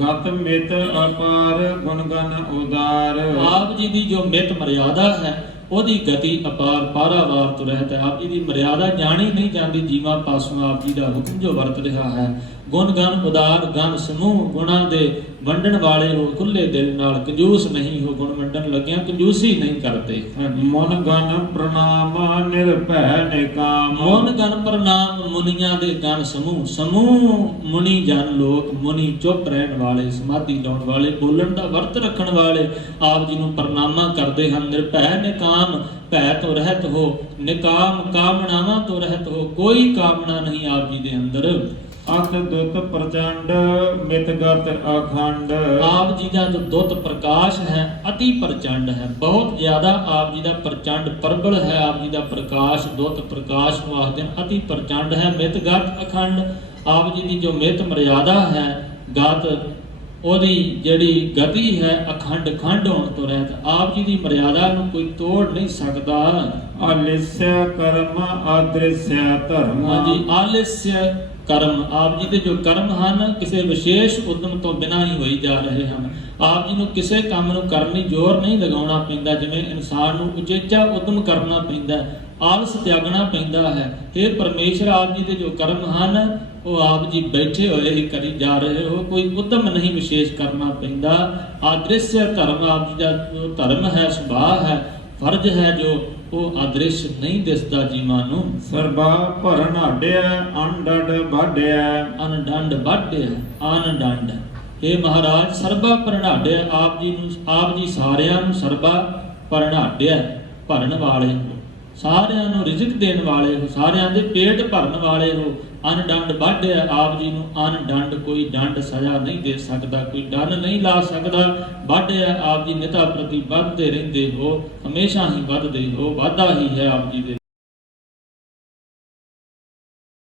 ਗਤ ਮਿਤ ਅਪਾਰ ਗੁਣਗਨ ਉਦਾਰ, ਆਪ ਜੀ ਦੀ ਜੋ ਮਿਤ ਮਰਿਆਦਾ ਹੈ ਉਹਦੀ ਗਤੀ ਅਪਾਰ ਪਾਰਾਵਾਰ ਤੋਂ ਰਹਿਤ ਹੈ। ਆਪ ਜੀ ਦੀ ਮਰਿਆਦਾ ਜਾਣੀ ਨਹੀਂ ਜਾਂਦੀ। ਜੀਵਾਂ ਪਾਸੋਂ ਆਪ ਜੀ ਦਾ ਹੁਕਮ ਜੋ ਵਰਤ ਰਿਹਾ ਹੈ, ਗੁਣ ਗਨ ਉਦਾਰ ਗਨ ਸਮੂਹ, ਗੁਣਾਂ ਦੇ ਵੰਡਣ ਵਾਲੇ ਹੋ, ਖੁੱਲੇ ਦਿਲ ਨਾਲ, ਕੰਜੂਸ ਨਹੀਂ ਹੋ, ਗੁਣ ਵੰਡਣ ਲੱਗਿਆਂ ਕੰਜੂਸੀ ਨਹੀਂ ਕਰਦੇ। ਮਨ ਗਨ ਪ੍ਰਣਾਮ ਨਿਰਭੈ ਨਿਕਾਮ, ਮਨ ਗਨ ਪ੍ਰਣਾਮ ਮੁਨੀਆਂ ਦੇ ਗਨ ਸਮੂਹ, ਸਮੂਹ ਮੁਨੀ ਜਨ ਲੋਕ, ਮੁਨੀ ਚੁੱਪ ਰਹਿਣ ਵਾਲੇ, ਸਮਾਧੀ ਲਾਉਣ ਵਾਲੇ, ਬੋਲਣ ਦਾ ਵਰਤ ਰੱਖਣ ਵਾਲੇ ਆਪ ਜੀ ਨੂੰ ਪ੍ਰਣਾਮਾਂ ਕਰਦੇ ਹਨ। ਨਿਰਭੈ ਨਿਕਾਮ, ਭੈ ਤੋਂ ਰਹਿਤ ਹੋ, ਨਿਕਾਮ ਕਾਮਨਾਵਾਂ ਤੋਂ ਰਹਿਤ ਹੋ, ਕੋਈ ਕਾਮਨਾ ਨਹੀਂ ਆਪ ਜੀ ਦੇ ਅੰਦਰ। ਅਤ ਦੁੱਤ ਪ੍ਰਚੰਡ ਮਿਤਗਤ ਅਖੰਡ, ਆਪ ਜੀ ਦਾ ਜੋ ਦੁੱਤ ਪ੍ਰਕਾਸ਼ ਹੈ ਅਤੀ ਪ੍ਰਚੰਡ ਹੈ, ਬਹੁਤ ਜ਼ਿਆਦਾ ਆਪ ਜੀ ਦਾ ਪ੍ਰਚੰਡ ਪ੍ਰਬਲ ਹੈ। ਆਪ ਜੀ ਦਾ ਪ੍ਰਕਾਸ਼, ਦੁੱਤ ਪ੍ਰਕਾਸ਼ ਨੂੰ ਆਖਦੇ ਹਨ, ਅਤੀ ਪ੍ਰਚੰਡ ਹੈ। ਮਿਤਗਤ ਅਖੰਡ, ਆਪ ਜੀ ਦੀ ਜੋ ਮਿਤ ਮਰਿਆਦਾ ਹੈ ਗਤ ਉਹਦੀ ਜਿਹੜੀ ਗਤੀ ਹੈ ਅਖੰਡ ਖੰਡ ਹੋਣ ਤੋਂ ਰਹਿਤ। ਆਪ ਜੀ ਦੀ ਮਰਿਆਦਾ ਨੂੰ ਕੋਈ ਤੋੜ ਨਹੀਂ ਸਕਦਾ। ਆਲਿਸਿਆ ਕਰਮ ਆਦ੍ਰਿਸਿਆ ਧਰਮ। ਹਾਂਜੀ, ਆਲस्य ਕਰਮ, ਆਪ ਜੀ ਦੇ ਜੋ ਕਰਮ ਹਨ ਕਿਸੇ ਵਿਸ਼ੇਸ਼ ਉਦਮ ਤੋਂ ਬਿਨਾਂ ਹੀ ਹੋਈ ਜਾ ਰਹੇ ਹਨ। ਆਪ ਜੀ ਨੂੰ ਕਿਸੇ ਕੰਮ ਨੂੰ ਕਰਨ ਲਈ ਜ਼ੋਰ ਨਹੀਂ ਲਗਾਉਣਾ ਪੈਂਦਾ। ਜਿਵੇਂ ਇਨਸਾਨ ਨੂੰ ਉਚੇਚਾ ਉਦਮ ਕਰਨਾ ਪੈਂਦਾ, ਆਲਸ ਤਿਆਗਣਾ ਪੈਂਦਾ ਹੈ। ਇਹ ਪਰਮੇਸ਼ਰ ਆਪ ਜੀ ਦੇ ਜੋ ਕਰਮ ਹਨ ਉਹ ਆਪ ਜੀ ਬੈਠੇ ਹੋਏ ਹੀ ਕਰੀ ਜਾ ਰਹੇ ਹੋ, ਕੋਈ ਉਦਮ ਨਹੀਂ ਵਿਸ਼ੇਸ਼ ਕਰਨਾ ਪੈਂਦਾ। ਆਦ੍ਰਿਸ਼ਯ ਧਰਮ, ਆਪ ਜੀ ਦਾ ਜੋ ਧਰਮ ਹੈ, ਸੁਭਾਅ ਹੈ, ਫਰਜ਼ ਹੈ ਜੋ ਉਹ ਅਦ੍ਰਿਸ਼ ਨਹੀਂ ਦਿਸਦਾ ਜੀਵਾਂ ਨੂੰ। ਸਰਬਾ ਭਰਨ ਹਾਡਿਆ ਅਨਡੰਡ ਵਾਢਿਆ। ਅਨਡੰਡ ਵਾਢਿਆ, ਅਨਡੰਡ। हे ਮਹਾਰਾਜ, ਸਰਬਾ ਭਰਨਾਢਿਆ, ਆਪ ਜੀ ਨੂੰ, ਆਪ ਜੀ ਸਾਰਿਆਂ ਨੂੰ ਸਰਬਾ ਭਰਨਾਢਿਆ, ਭਰਨ ਵਾਲੇ ਹੋ, ਸਾਰਿਆਂ ਨੂੰ ਰਿਜ਼ਕ ਦੇਣ ਵਾਲੇ ਹੋ, ਸਾਰਿਆਂ ਦੇ ਪੇਟ ਭਰਨ ਵਾਲੇ ਹੋ। ਅਨਡੰਡ ਵਾਢਿਆ, ਆਪ ਜੀ ਨੂੰ ਅਨਡੰਡ, ਕੋਈ ਡੰਡ ਸਜ਼ਾ ਨਹੀਂ ਦੇ ਸਕਦਾ, ਕੋਈ ਡੰਨ ਨਹੀਂ ਲਾ ਸਕਦਾ। ਵਾਢਿਆ, ਆਪ ਜੀ ਨਿਤਾ ਪ੍ਰਤੀ ਵੱਧਦੇ ਰਹਿੰਦੇ ਹੋ, ਹਮੇਸ਼ਾ ਹੀ ਵੱਧਦੇ ਹੋ, ਵਾਧਾ ਹੀ ਹੈ ਆਪ ਜੀ ਦੇ।